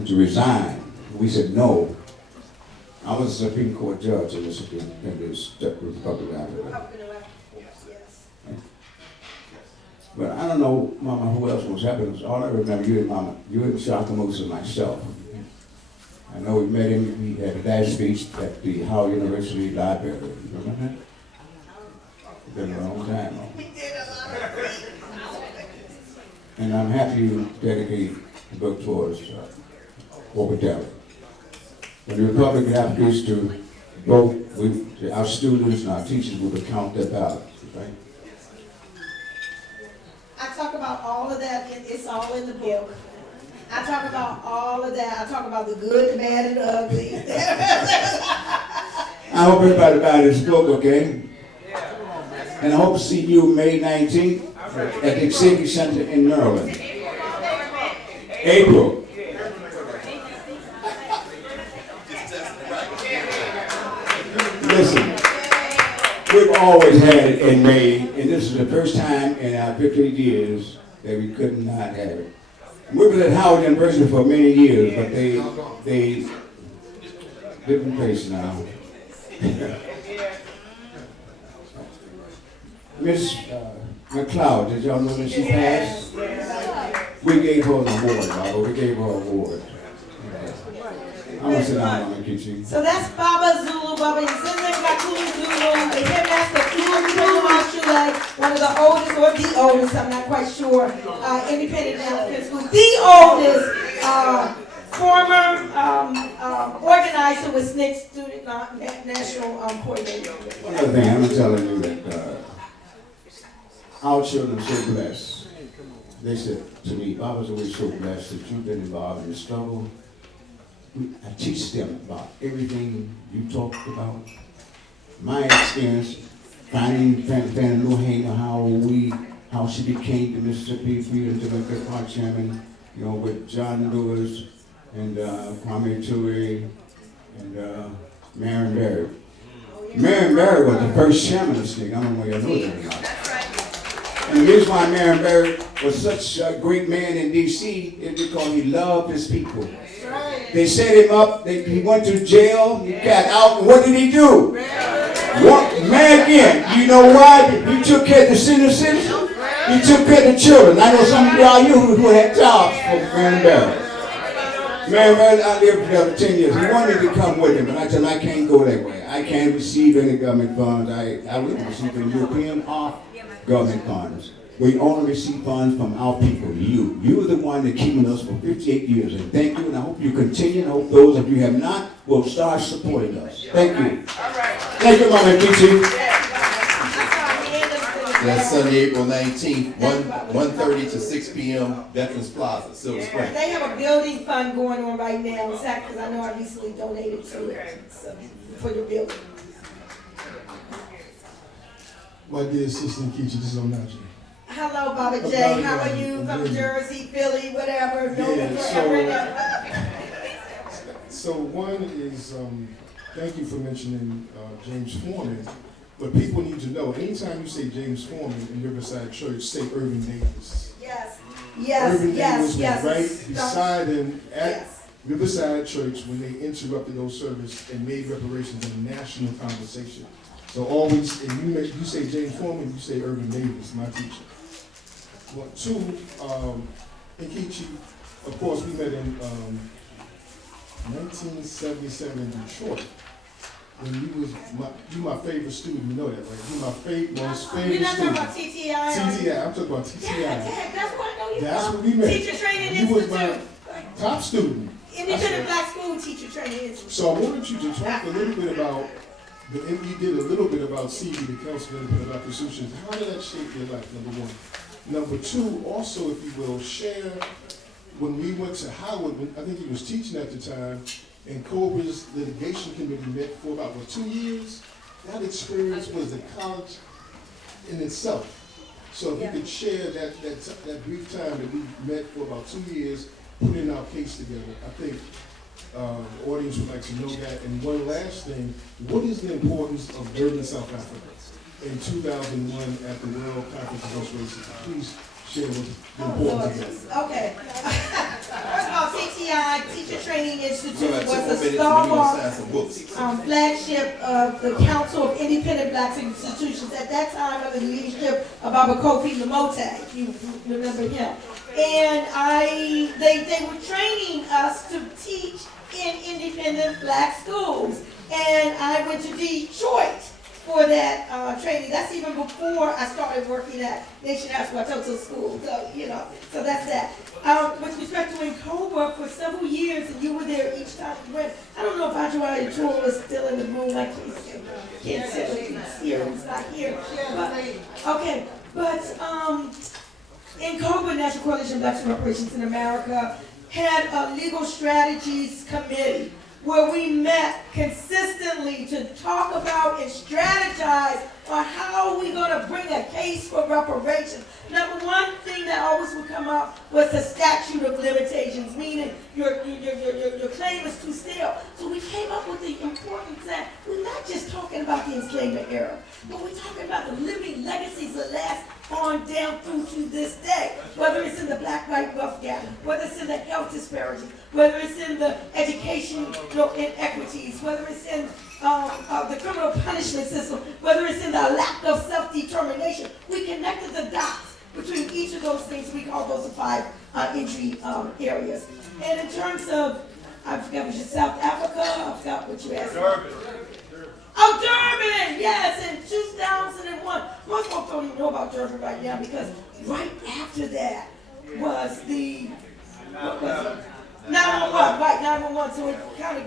to resign. We said no. I was a Supreme Court judge in the Republic of Africa. But I don't know, Mama, who else was happening. All I remember, you and Shaka Musa and myself. I know we met him, we had a last speech at the Howard University Library. Remember that? It's been a long time. And I'm happy to dedicate the book towards Obadeli. When the Republic of Africa is to vote, our students and our teachers will count their ballots, right? I talk about all of that, it's all in the book. I talk about all of that. I talk about the good, the bad, and the ugly. I hope everybody buy this book, okay? And I hope to see you May 19th at the Xavier Center in Maryland. April. Listen, we've always had it in May, and this is the first time in our 50 years that we could not have it. We were at Howard University for many years, but they different place now. Miss McLeod, did y'all know that she passed? We gave her an award, Baba. We gave her an award. I'm gonna sit down, Mama Nkechi. So that's Baba Zulu, Baba Nzinze Kakulu Zulu, the headmaster of Chile, one of the oldest, or the oldest, I'm not quite sure, independent African school, the oldest former organizer with SNCC, Student National Coordinator. One other thing, I'm telling you that our children are so blessed. They said to me, Baba's always so blessed that you've been involved in the struggle. I teach them about everything you talked about. My experience, finding Fannie Lou Hamer, how she became the Mississippi Freedom Democratic Party chairman, with John Lewis and Kwame Ture and Marion Barry. Marion Barry was the first chairman of SNCC. I don't know if you know that or not. And the reason why Marion Barry was such a great man in D.C. is because he loved his people. They set him up, he went to jail, he got out, and what did he do? Man again, you know why? He took care of the senior citizens, he took care of the children. I know some of y'all who had jobs for Marion Barry. Man, I lived there for 10 years. He wanted me to come with him, but I told him I can't go that way. I can't receive any government funds. I wouldn't receive any European or government funds. We only receive funds from our people, you. You are the one that keeping us for 58 years. And thank you, and I hope you continue. And I hope those of you who have not will start supporting us. Thank you. Thank you, Mama Nkechi. That's Sunday, April 19th, 1:30 to 6 p.m., Veterans Plaza, Silver Spring. They have a building fund going on right now, because I know I recently donated to it, so, for your building. My dear sister Nkechi, this is Onaji. Hello, Baba J. How are you? From Jersey, Philly, whatever. So one is, thank you for mentioning James Foreman. But people need to know, anytime you say James Foreman in Riverside Church, say Irvin Davis. Yes. Irvin Davis was yes. right beside him at Riverside Church when they interrupted those services and made reparations in a national conversation. So always, and you say James Foreman, you say Irvin Davis, my teacher. Well, two, Nkechi, of course, we met in 1977 in Detroit. When you my favorite student, you know that, right? You my most favorite student. You're not talking about TTI? TTI, I'm talking about TTI. Yeah, that's what I know you That's from. what we met. Teacher Training You Institute. was my top student. Independent Black School Teacher Training Institute. So I wanted you to talk a little bit about, you did a little bit about CB, the Council of Independent Black Institutions. How did that shape your life, number one? Number two, also, if you will, share, when we went to Howard, I think he was teaching at the time, and COBRA's litigation committee met for about, 2 years? That experience was the college in itself. So if you could share that brief time that we met for about 2 years, putting our case together, I think the audience would like to know that. And one last thing, what is the importance of Durban, South Africa in 2001 at the World Conference Against Racism? Please share with the importance of that. Okay. First of all, TTI, Teacher Training Institute, Right, was the 2 more minutes and then we're gonna sign stalwart some books. flagship of the Council of Independent Black Institutions at that time under the leadership of Baba Kofi Lamote, if you remember him. And they were training us to teach in independent black schools. And I went to Detroit for that training. That's even before I started working at Nation Aswatoto School. So, so that's that. With respect to Nkoba, for several years, and you were there each time we went. I don't know if Ajawai Tor was still in the room. I can't say he's here. He's not here. But Nkoba, National Coalition of Blacks and Reparations in America, had a legal strategies committee where we met consistently to talk about and strategize on how we're going to bring a case for reparations. Number one thing that always would come up was the statute of limitations, meaning your claim is too stale. So we came up with the importance that we're not just talking about the enslavement era, but we're talking about the living legacies that last on down through to this day, whether it's in the black-white wealth gap, whether it's in the health disparities, whether it's in the education inequities, whether it's in the criminal punishment system, whether it's in the lack of self-determination. We connected the dots between each of those things. We call those the 5 entry areas. And in terms of, I forgot what you South Africa, I forgot what you asked. Durban. Oh, Durban, yes, in 2001. Most folks don't even know about Durban right now because right after that was the, what was it? 911, right, 911, so it kind of,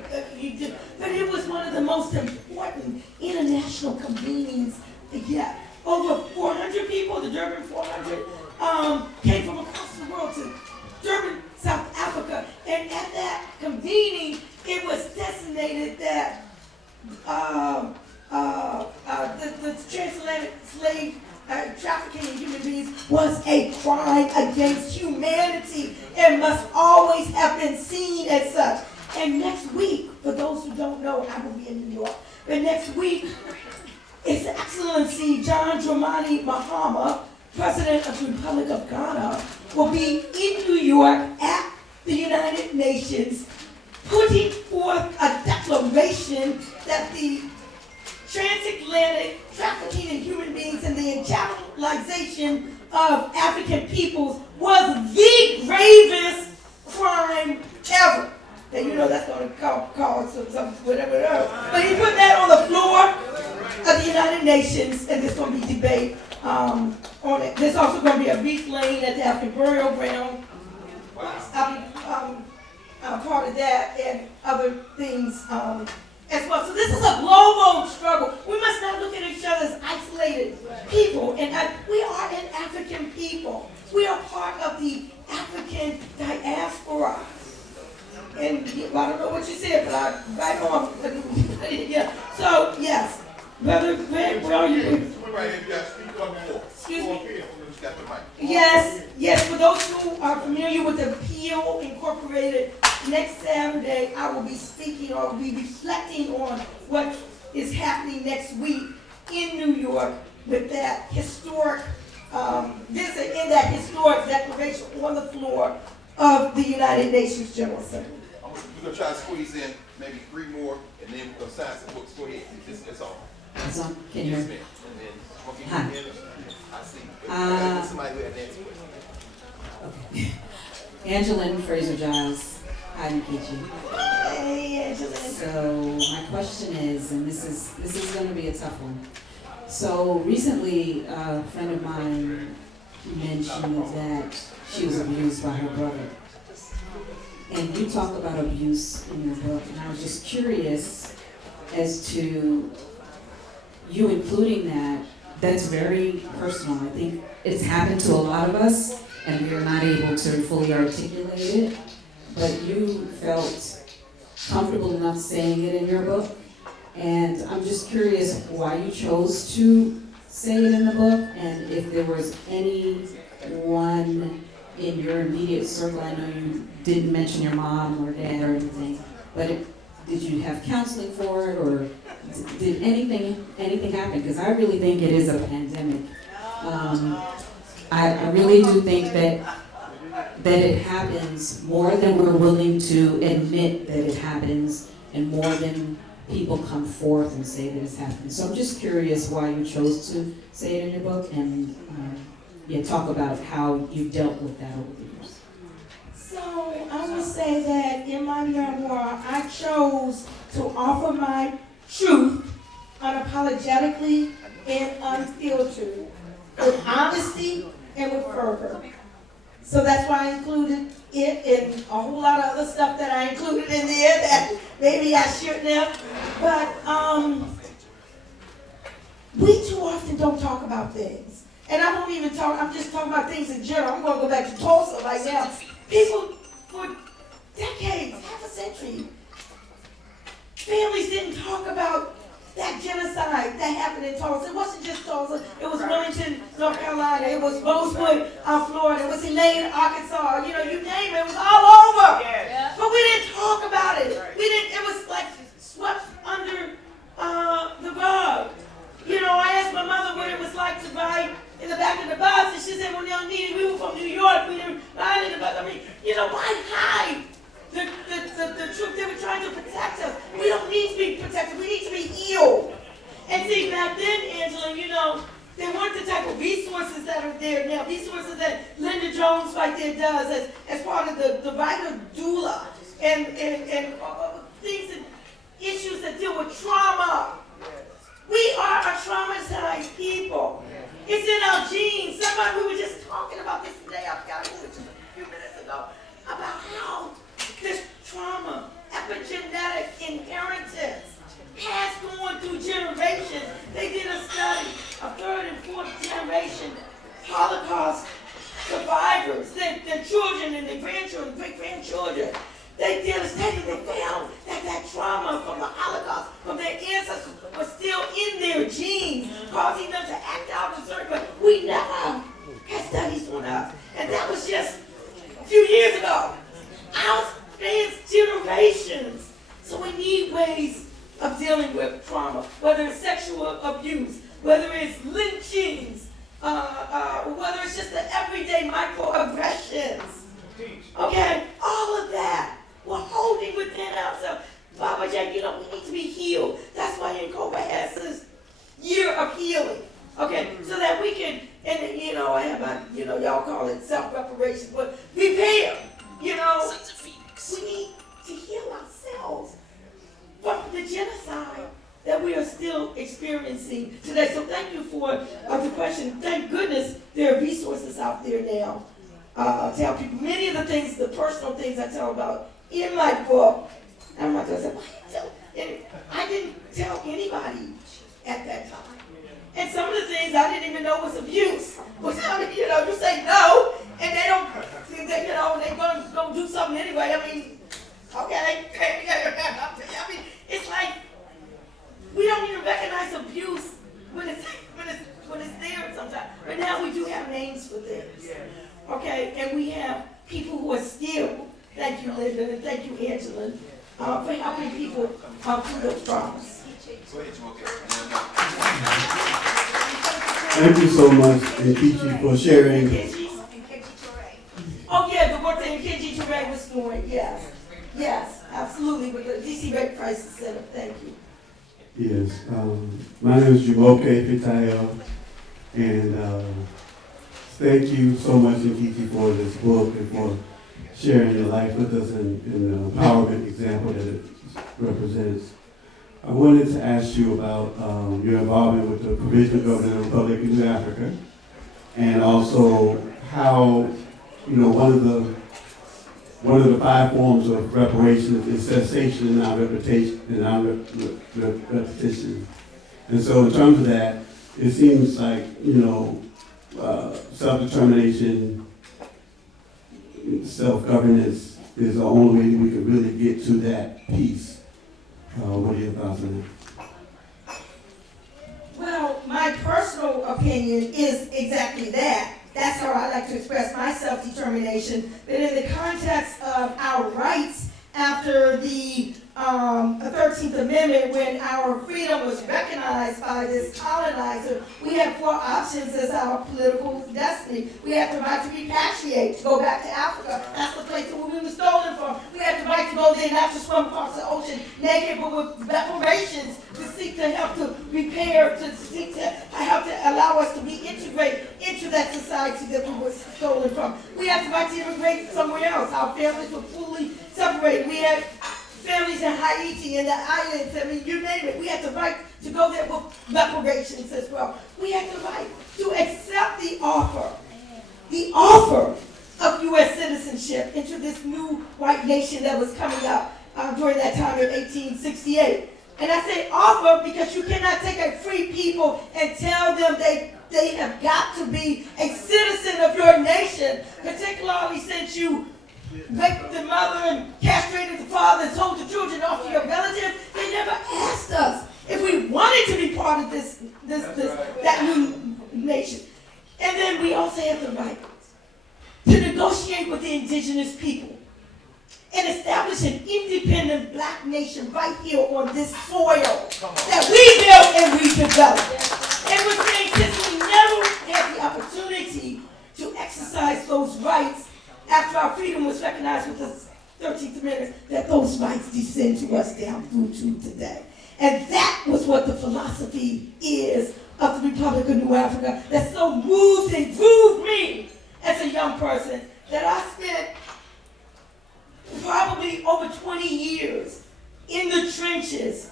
but it was one of the most important international convenings yet. Over 400 people, the Durban 400, came from across the world to Durban, South Africa, and at that convening, it was designated that the transatlantic slave trafficking in human beings was a crime against humanity and must always have been seen as such. And next week, for those who don't know, I will be in New York, but next week, His Excellency John Dramani Mahama, President of the Republic of Ghana, will be in New York at the United Nations putting forth a declaration that the transatlantic trafficking in human beings and the internalization of African peoples was the gravest crime ever. that you know that's going to cause some whatever. But he put that on the floor of the United Nations, and there's going to be debate on it. There's also going to be a wreath laying at the African burial ground. I'll be part of that and other things as well. So this is a global struggle. We must not look at each other as isolated people. And we are an African people. We are part of the African diaspora. And I don't know what you said, but I right on. Yeah. So yes, Brother Greg, where are you? Excuse me. Yes. For those who are familiar with the Peel Incorporated, next Saturday I will be speaking or will be reflecting on what is happening next week in New York with that historic visit in that historic declaration on the floor of the United Nations General Assembly. We're going to try to squeeze in maybe 3 more, and then we're going to sign some books. Go ahead. That's all. That's all. Can you hear me? Hi. I see. Somebody who had an answer. Okay. Angeline Fraser-Giles. Hi, Nkechi. Hey, Angeline. So my question is, and this is going to be a tough one. So recently, a friend of mine mentioned that she was abused by her brother. And you talk about abuse in your book, and I was just curious as to you including that. That's very personal. I think it's happened to a lot of us, and we are not able to fully articulate it. But you felt comfortable enough saying it in your book, and I'm just curious why you chose to say it in the book, and if there was anyone in your immediate circle. I know you didn't mention your mom or dad or anything, but did you have counseling for it, or did anything happen? Because I really think it is a pandemic. I really do think that it happens more than we're willing to admit that it happens, and more than people come forth and say that it's happening. So I'm just curious why you chose to say it in your book, and talk about how you dealt with that over the years. So I would say that in my memoir, I chose to offer my truth unapologetically and unfiltered, with honesty and with fervor. So that's why I included it and a whole lot of other stuff that I included in there that maybe I shouldn't have. But we too often don't talk about things. And I won't even talk, I'm just talking about things in general. I'm going to go back to Tulsa right now. People for decades, half a century, families didn't talk about that genocide that happened in Tulsa. It wasn't just Tulsa. It was Wilmington, North Carolina. It was Rosewood, Florida. It was Elaine, Arkansas. You name it. It was all over. Yeah. But we didn't talk about it. It was like swept under the rug. I asked my mother what it was like to ride in the back of the bus, and she said, well, young lady, we were from New York. We didn't ride in the bus. I mean, why hide the truth? They were trying to protect us. We don't need to be protected. We need to be healed. And see, back then, Angela, there weren't the type of resources that are there now. Resources that Linda Jones right there does as part of the writer doula and things and issues that deal with trauma. We are a traumatized people. It's in our genes. We were just talking about this today. I forgot it was just a few minutes ago about how this trauma, epigenetic inheritance, passed on through generations. They did a study of 3rd and 4th generation Holocaust survivors, their children and their grandchildren, great-grandchildren. They did a study. They found that trauma from the Holocaust, from their ancestors, was still in their genes, causing them to act out in certain ways. We never had studies on us. And that was just a few years ago. Our spans generations. So we need ways of dealing with trauma, whether it's sexual abuse, whether it's lynchings, whether it's just the everyday microaggressions. Okay? All of that. We're holding within ourselves. Baba J, we need to be healed. That's why NCOBA has this year of healing. Okay, so that we can, and I have my, y'all call it self-reparation, but repair. We need to heal still experiencing today. So thank you for the question. Thank goodness there are resources out there now to help people. Many of the things, the personal things I tell about in my book, I'm not going to say, why you tell? And I didn't tell anybody at that time. And some of the things I didn't even know was abuse. But I mean, you know, you say no, and they don't, you know, they're going to go do something anyway. I mean, okay. I mean, it's like we don't even recognize abuse when it's there sometimes. But now we do have names for things. Okay, and we have people who are still, thank you, Linda, and thank you, Angela, for helping people through those traumas. Thank you so much, Nkechi, for sharing. Oh yeah, the work that Nkechi Taifa was doing, yes. Yes, absolutely, with the DC Rape Crisis Center, thank you. Yes, my name is Nkechi Taifa, and thank you so much, Nkechi, for this book and for sharing your life with us and the empowerment example that it represents. I wanted to ask you about your involvement with the Provisional Government of the Republic of New Africa, and also how, you know, one of the 5 forms of reparations is cessation and non-repetition. And so in terms of that, it seems like, you know, self-determination, self-governance is the only way we can really get to that peace. What are your thoughts on that? Well, my personal opinion is exactly that. That's how I like to express my self-determination. But in the context of our rights after the 13th Amendment, when our freedom was recognized by this colonizer, we had 4 options as our political destiny. We had the right to repatriate, to go back to Africa. That's the place where we were stolen from. We had the right to go there and have to swim across the ocean naked, but with reparations to seek to help to repair, to seek to help to allow us to be integrated into that society that we were stolen from. We had the right to immigrate somewhere else. Our families were fully separated. We had families in Haiti and the islands, I mean, you name it. We had the right to go there with reparations as well. We had the right to accept the offer of U.S. citizenship into this new white nation that was coming up during that time in 1868. And I say offer because you cannot take a free people and tell them they have got to be a citizen of your nation, particularly since you raped the mother and castrated the father and sold the children off to your relatives. They never asked us if we wanted to be part of that new nation. And then we also have the right to negotiate with the indigenous people and establish an independent black nation right here on this soil that we built and we developed. And we're saying since we never had the opportunity to exercise those rights after our freedom was recognized with the 13th Amendment, that those rights descend to us down through to today. And that was what the philosophy is of the Republic of New Africa that so moved and grooved me as a young person that I spent probably over 20 years in the trenches,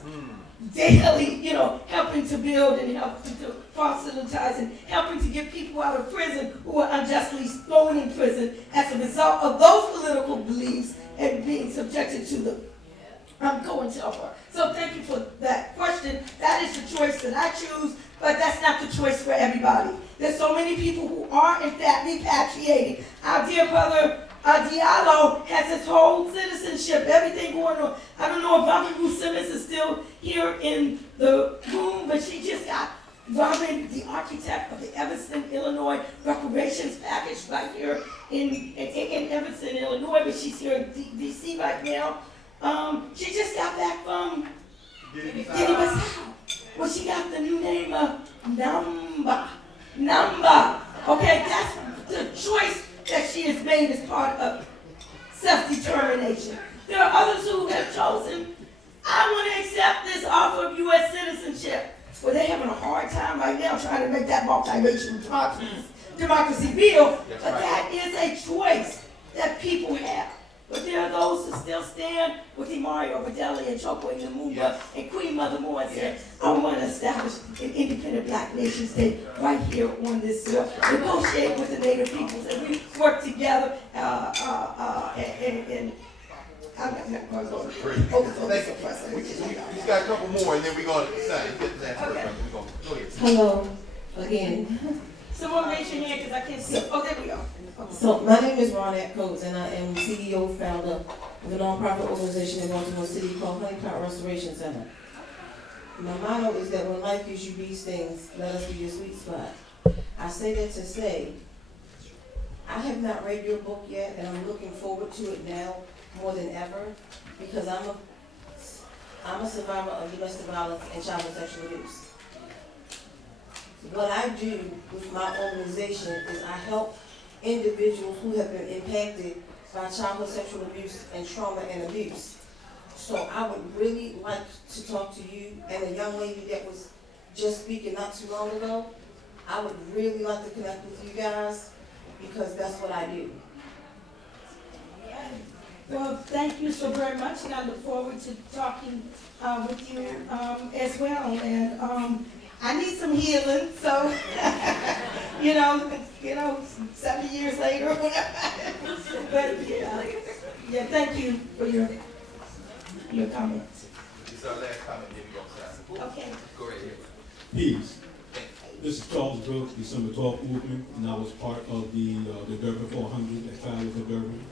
daily, you know, helping to build and helping to proselytize and helping to get people out of prison who were unjustly thrown in prison as a result of those political beliefs and being subjected to them. I'm going to her. So thank you for that question. That is the choice that I choose, but that's not the choice for everybody. There's so many people who are in fact repatriating. Our dear brother Diallo has his whole citizenship, everything going on. I don't know if Robin Ruth Simmons is still here in the room, but she just got Robin, the architect of the Evanston, Illinois reparations package right here in Evanston, Illinois, but she's here in D.C. right now. She just got back from Guinea-Bissau. Well, she got the new name of Namba. Okay, that's the choice that she has made as part of self-determination. There are others who have chosen, I want to accept this offer of U.S. citizenship. Well, they're having a hard time right now trying to make that multiracial democracy real, but that is a choice that people have. But there there are those who still stand with Mario Rodelli and Choko Lumumba and Queen Mother Moore and said, I want to establish an independent black nation state right here on this soil, negotiate with the Native peoples, and we work together, and I'm not going to go over this oppressor. He's got a couple more, and then we're going to get to that first. Okay. Go ahead. Hello, again. Someone raise your hand because I can't see. Oh, there we go. Okay. So my name is Ronette Coates, and I am CEO, founder of a nonprofit organization in Baltimore City called Honeypot Restoration Center. My motto is that when life gives you these things, let us be your sweet spot. I say that to say, I have not read your book yet, and I'm looking forward to it now more than ever, because I'm a survivor of domestic violence and childhood sexual abuse. What I do with my organization is I help individuals who have been impacted by childhood sexual abuse and trauma and abuse. So I would really like to talk to you and a young lady that was just speaking not too long ago. I would really like to connect with you guys because that's what I do. Well, thank you so very much, and I look forward to talking with you as well. And I need some healing, so you know, 70 years later, but yeah, thank you for your comments. This is our last comment, then we're going to Okay. Go right here. Peace. This is Charles Brooks, December 12th movement, and I was part of the Durban 400 that traveled to Durban.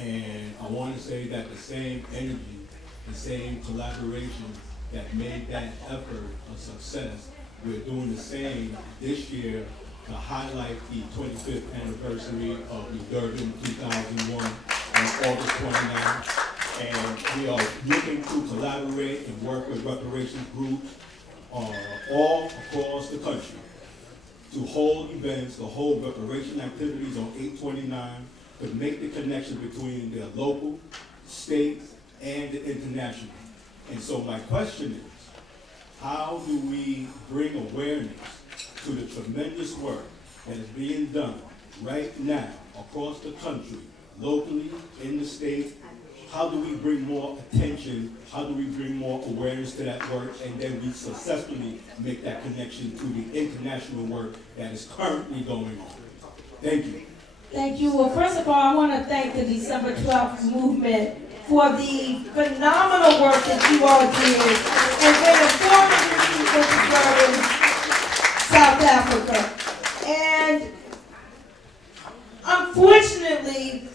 And I want to say that the same energy, the same collaboration that made that effort a success, we're doing the same this year to highlight the 25th anniversary of the Durban 2001 on August 29th. And we are looking to collaborate and work with reparations groups all across the country to hold events, to hold reparation activities on 829, to make the connection between the local, state, and the international. And so my question is, how do we bring awareness to the tremendous work that is being done right now across the country, locally, in the state? How do we bring more attention? How do we bring more awareness to that work? And then we successfully make that connection to the international work that is currently going on. Thank you. Thank you. Well, first of all, I want to thank the December 12th movement for the phenomenal work that you all did and bringing forward South Africa. And unfortunately,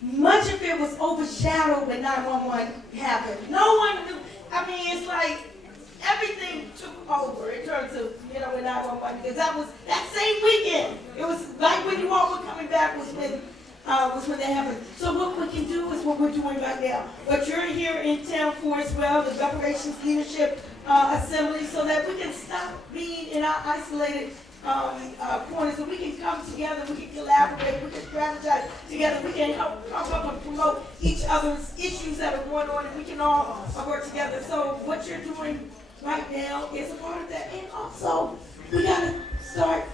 much of it was overshadowed when 911 happened. No one knew. I mean, it's like everything took over in terms of, when 911, because that was that same weekend. It was like when you all were coming back was when that happened. So what we can do is what we're doing right now. What you're here in town for as well, the Reparations Leadership Assembly, so that we can stop being in our isolated corners, so we can come together, we can collaborate, we can strategize together, we can help come up and promote each other's issues that are going on, and we can all work together. So what you're doing right now is a part of that. And also, we got to start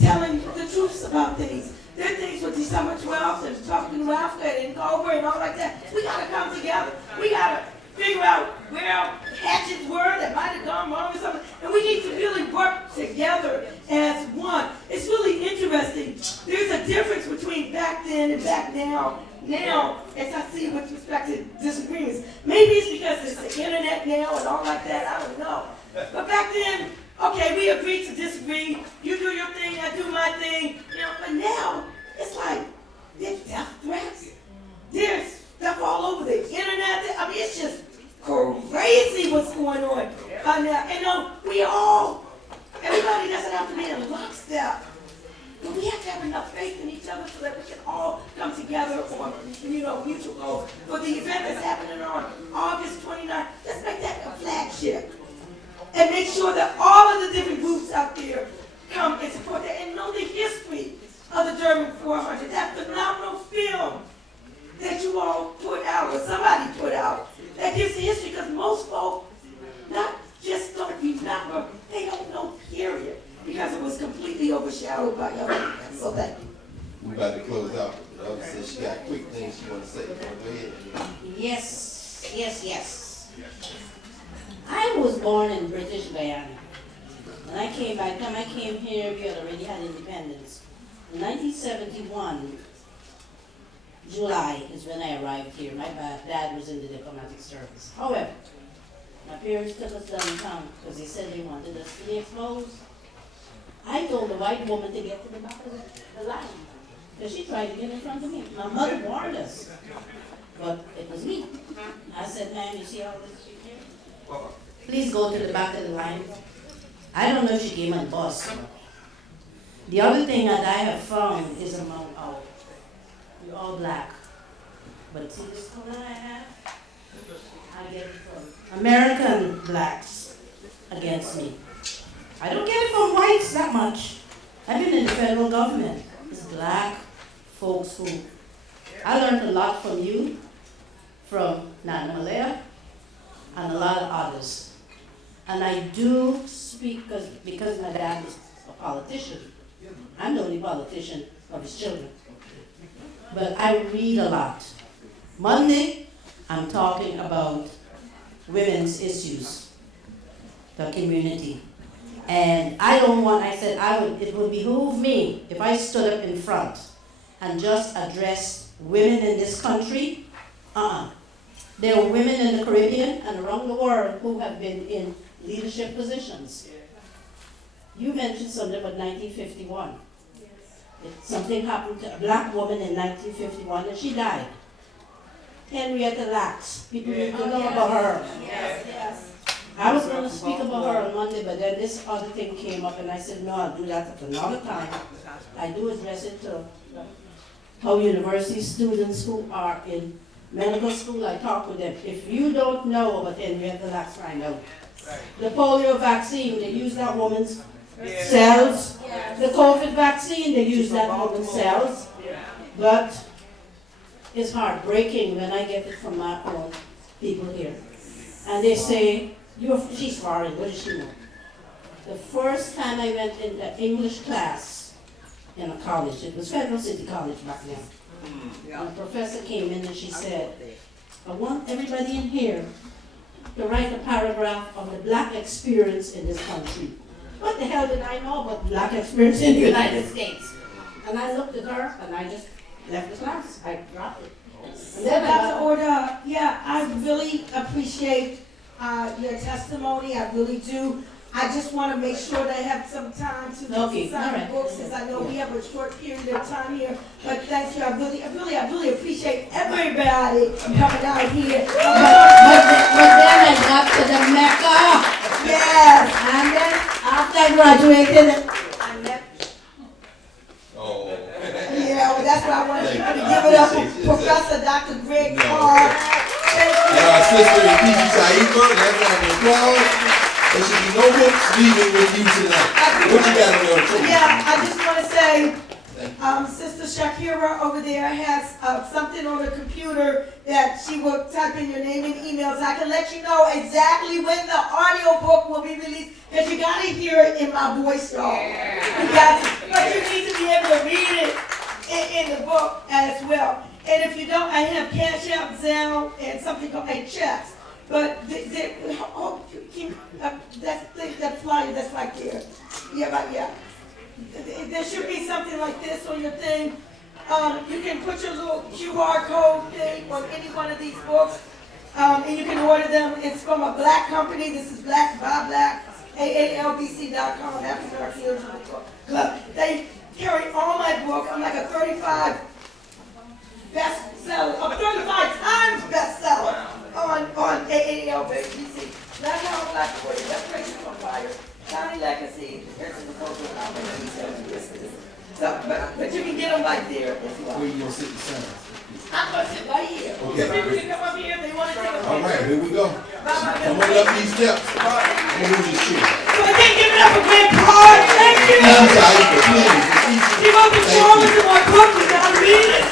telling the truths about things. There are things with December 12th and talking to Africa and Cobra and all like that. We got to come together. We got to figure out where our hatchets were that might have gone wrong or something. And we need to really work together as one. It's really interesting. There's a difference between back then and back now. Now, as I see with respect to disagreements, maybe it's because it's the internet now and all like that, I don't know. But back then, okay, we agreed to disagree. You do your thing, I do my thing. But now, it's like, there's death threats. There's stuff all over the internet. I mean, it's just crazy what's going on now. And everybody doesn't have to be in lockstep. But we have to have enough faith in each other so that we can all come together on, mutual goals. For the event that's happening on August 29th, let's make that a flagship. And make sure that all of the different groups out there come and support that and know the history of the Durban 400, that phenomenal film that you all put out, or somebody put out, that gives the history, because most folks not just don't remember, they don't know, period, because it was completely overshadowed by other events. So thank you. We about to close out. The other says she got quick things she want to say. You want to go ahead? Yes, yes, yes. I was born in British Guyana. When I came back, time I came here, we had already had independence. In 1971, July is when I arrived here. My dad was in the diplomatic service. However, my parents took us downtown because they said they wanted us to be exposed. I told the white woman to get to the back of the line because she tried to get in front of me. My mother warned us, but it was me. I said, ma'am, you see all this shit here? Please go to the back of the line. I don't know if she came on bus. The other thing that I have found is among our, we're all black. But see this color I have? I get it from American blacks against me. I don't get it from whites that much. I've been in the federal government. It's black folks who, I learned a lot from you, from Nana Malaya, and a lot of others. And I do speak because my dad was a politician. I'm the only politician of his children. But I read a lot. Monday, I'm talking about women's issues, the community. And I don't want, I said, it would behoove me if I stood up in front and just addressed women in this country. There are women in the Caribbean and around the world who have been in leadership positions. You mentioned something about 1951. Something happened to a black woman in 1951 and she died. Henrietta Lacks. People need to know about her. Yes. I was going to speak about her on Monday, but then this other thing came up and I said, no, I'll do that at another time. I do address it to how university students who are in medical school, I talk with them. If you don't know about Henrietta Lacks, find out. The polio vaccine, they use that woman's cells. The COVID vaccine, they use that woman's cells. But it's heartbreaking when I get it from my own people here. And they say, she's foreign, what does she know? The first time I went in the English class in a college, it was Federal City College back then. And the professor came in and she said, I want everybody in here to write a paragraph of the black experience in this country. What the hell did I know about black experience in the United States? And I looked at her and I just left the class. I dropped it. And then Dr. Order, yeah, I really appreciate your testimony. I really do. I just want to make sure that I have some time to sign books, since I know we have a short period of time here. But thank you. I really appreciate everybody coming out here. But then I got to the Mecca. Yes. And then after I graduated, I left. Oh. Yeah, well, that's why I wanted you to give it up for Professor Dr. Greg Carr. And our sister Nkechi Taifa, that's on the applause. There should be no books leaving with you tonight. What you got on your table? Yeah, I just want to say, Sister Shakira over there has something on the computer that she will type in your name and emails. I can let you know exactly when the audio book will be released, because you got to hear it in my voice, y'all. You got to, but you need to be able to read it in the book as well. And if you don't, I have Cash App, Zelle, and something called checks. But that flyer that's right there. Yeah. There should be something like this on your thing. You can put your little QR code thing on any one of these books, and you can order them. It's from a black company. This is Black by Black, AALBC.com, African American Leadership Club. They carry all my books. I'm like a 35 bestseller, a 35 times bestseller on AALBC. Black Power, Black Voice, Restoration on Fire, County Legacy, so, but you can get them right there as well. Where you gonna sit the center? I'm gonna sit right here. Okay. If people can come up here if they want to take a picture. All right, here we go. Come on up these steps. Come on this chair. So again, give it up for Greg Carr. Thank you. She wrote the stories in my book. You gotta read it.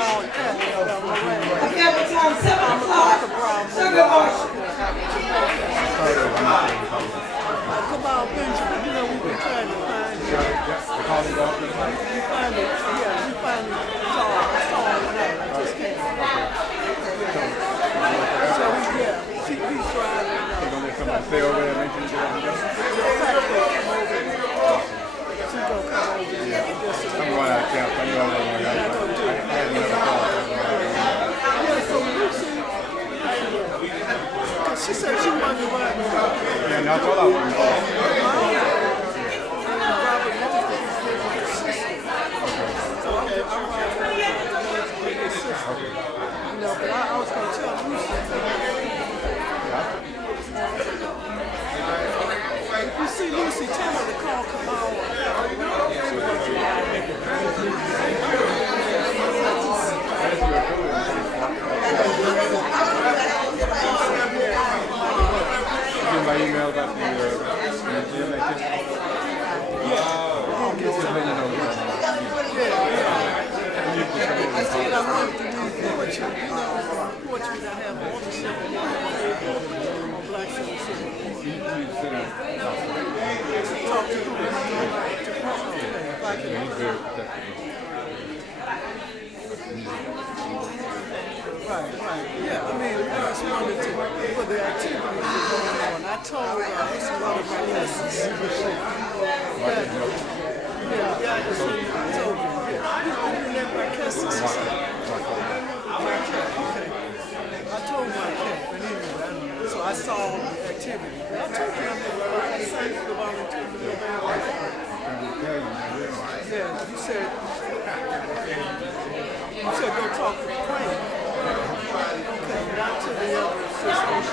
Again, what time? 7 o'clock. Sugar Marshall. Come on, Benjamin. You know we've been trying to find you. We finally saw it. I just came. So he's driving. You're gonna let somebody stay over there and make sure you get out of the She's gonna come over here. I'm going out of camp. I know I had another call. Yeah, so Lucy, she said she wanted to ride me. Yeah, no, I told her I wasn't involved. No, but I was going to tell Lucy. If you see Lucy, tell her to call Kamal. My email about the gym activity? Yeah. I said I wanted to do poetry. You know, poetry that have ownership on Black Civil City. Talk to who? To Carr. If I can. He's very protective. Right. Yeah, I mean, I just wanted to, for the activity that was going on, I told one of my lessons. I just told him, you let my kisses. Okay. I told my cat, but anyway, so I saw the activity. I told him I sang for the volunteer for the band. Yeah, you said go talk to Frank. Okay, not to the other assistants.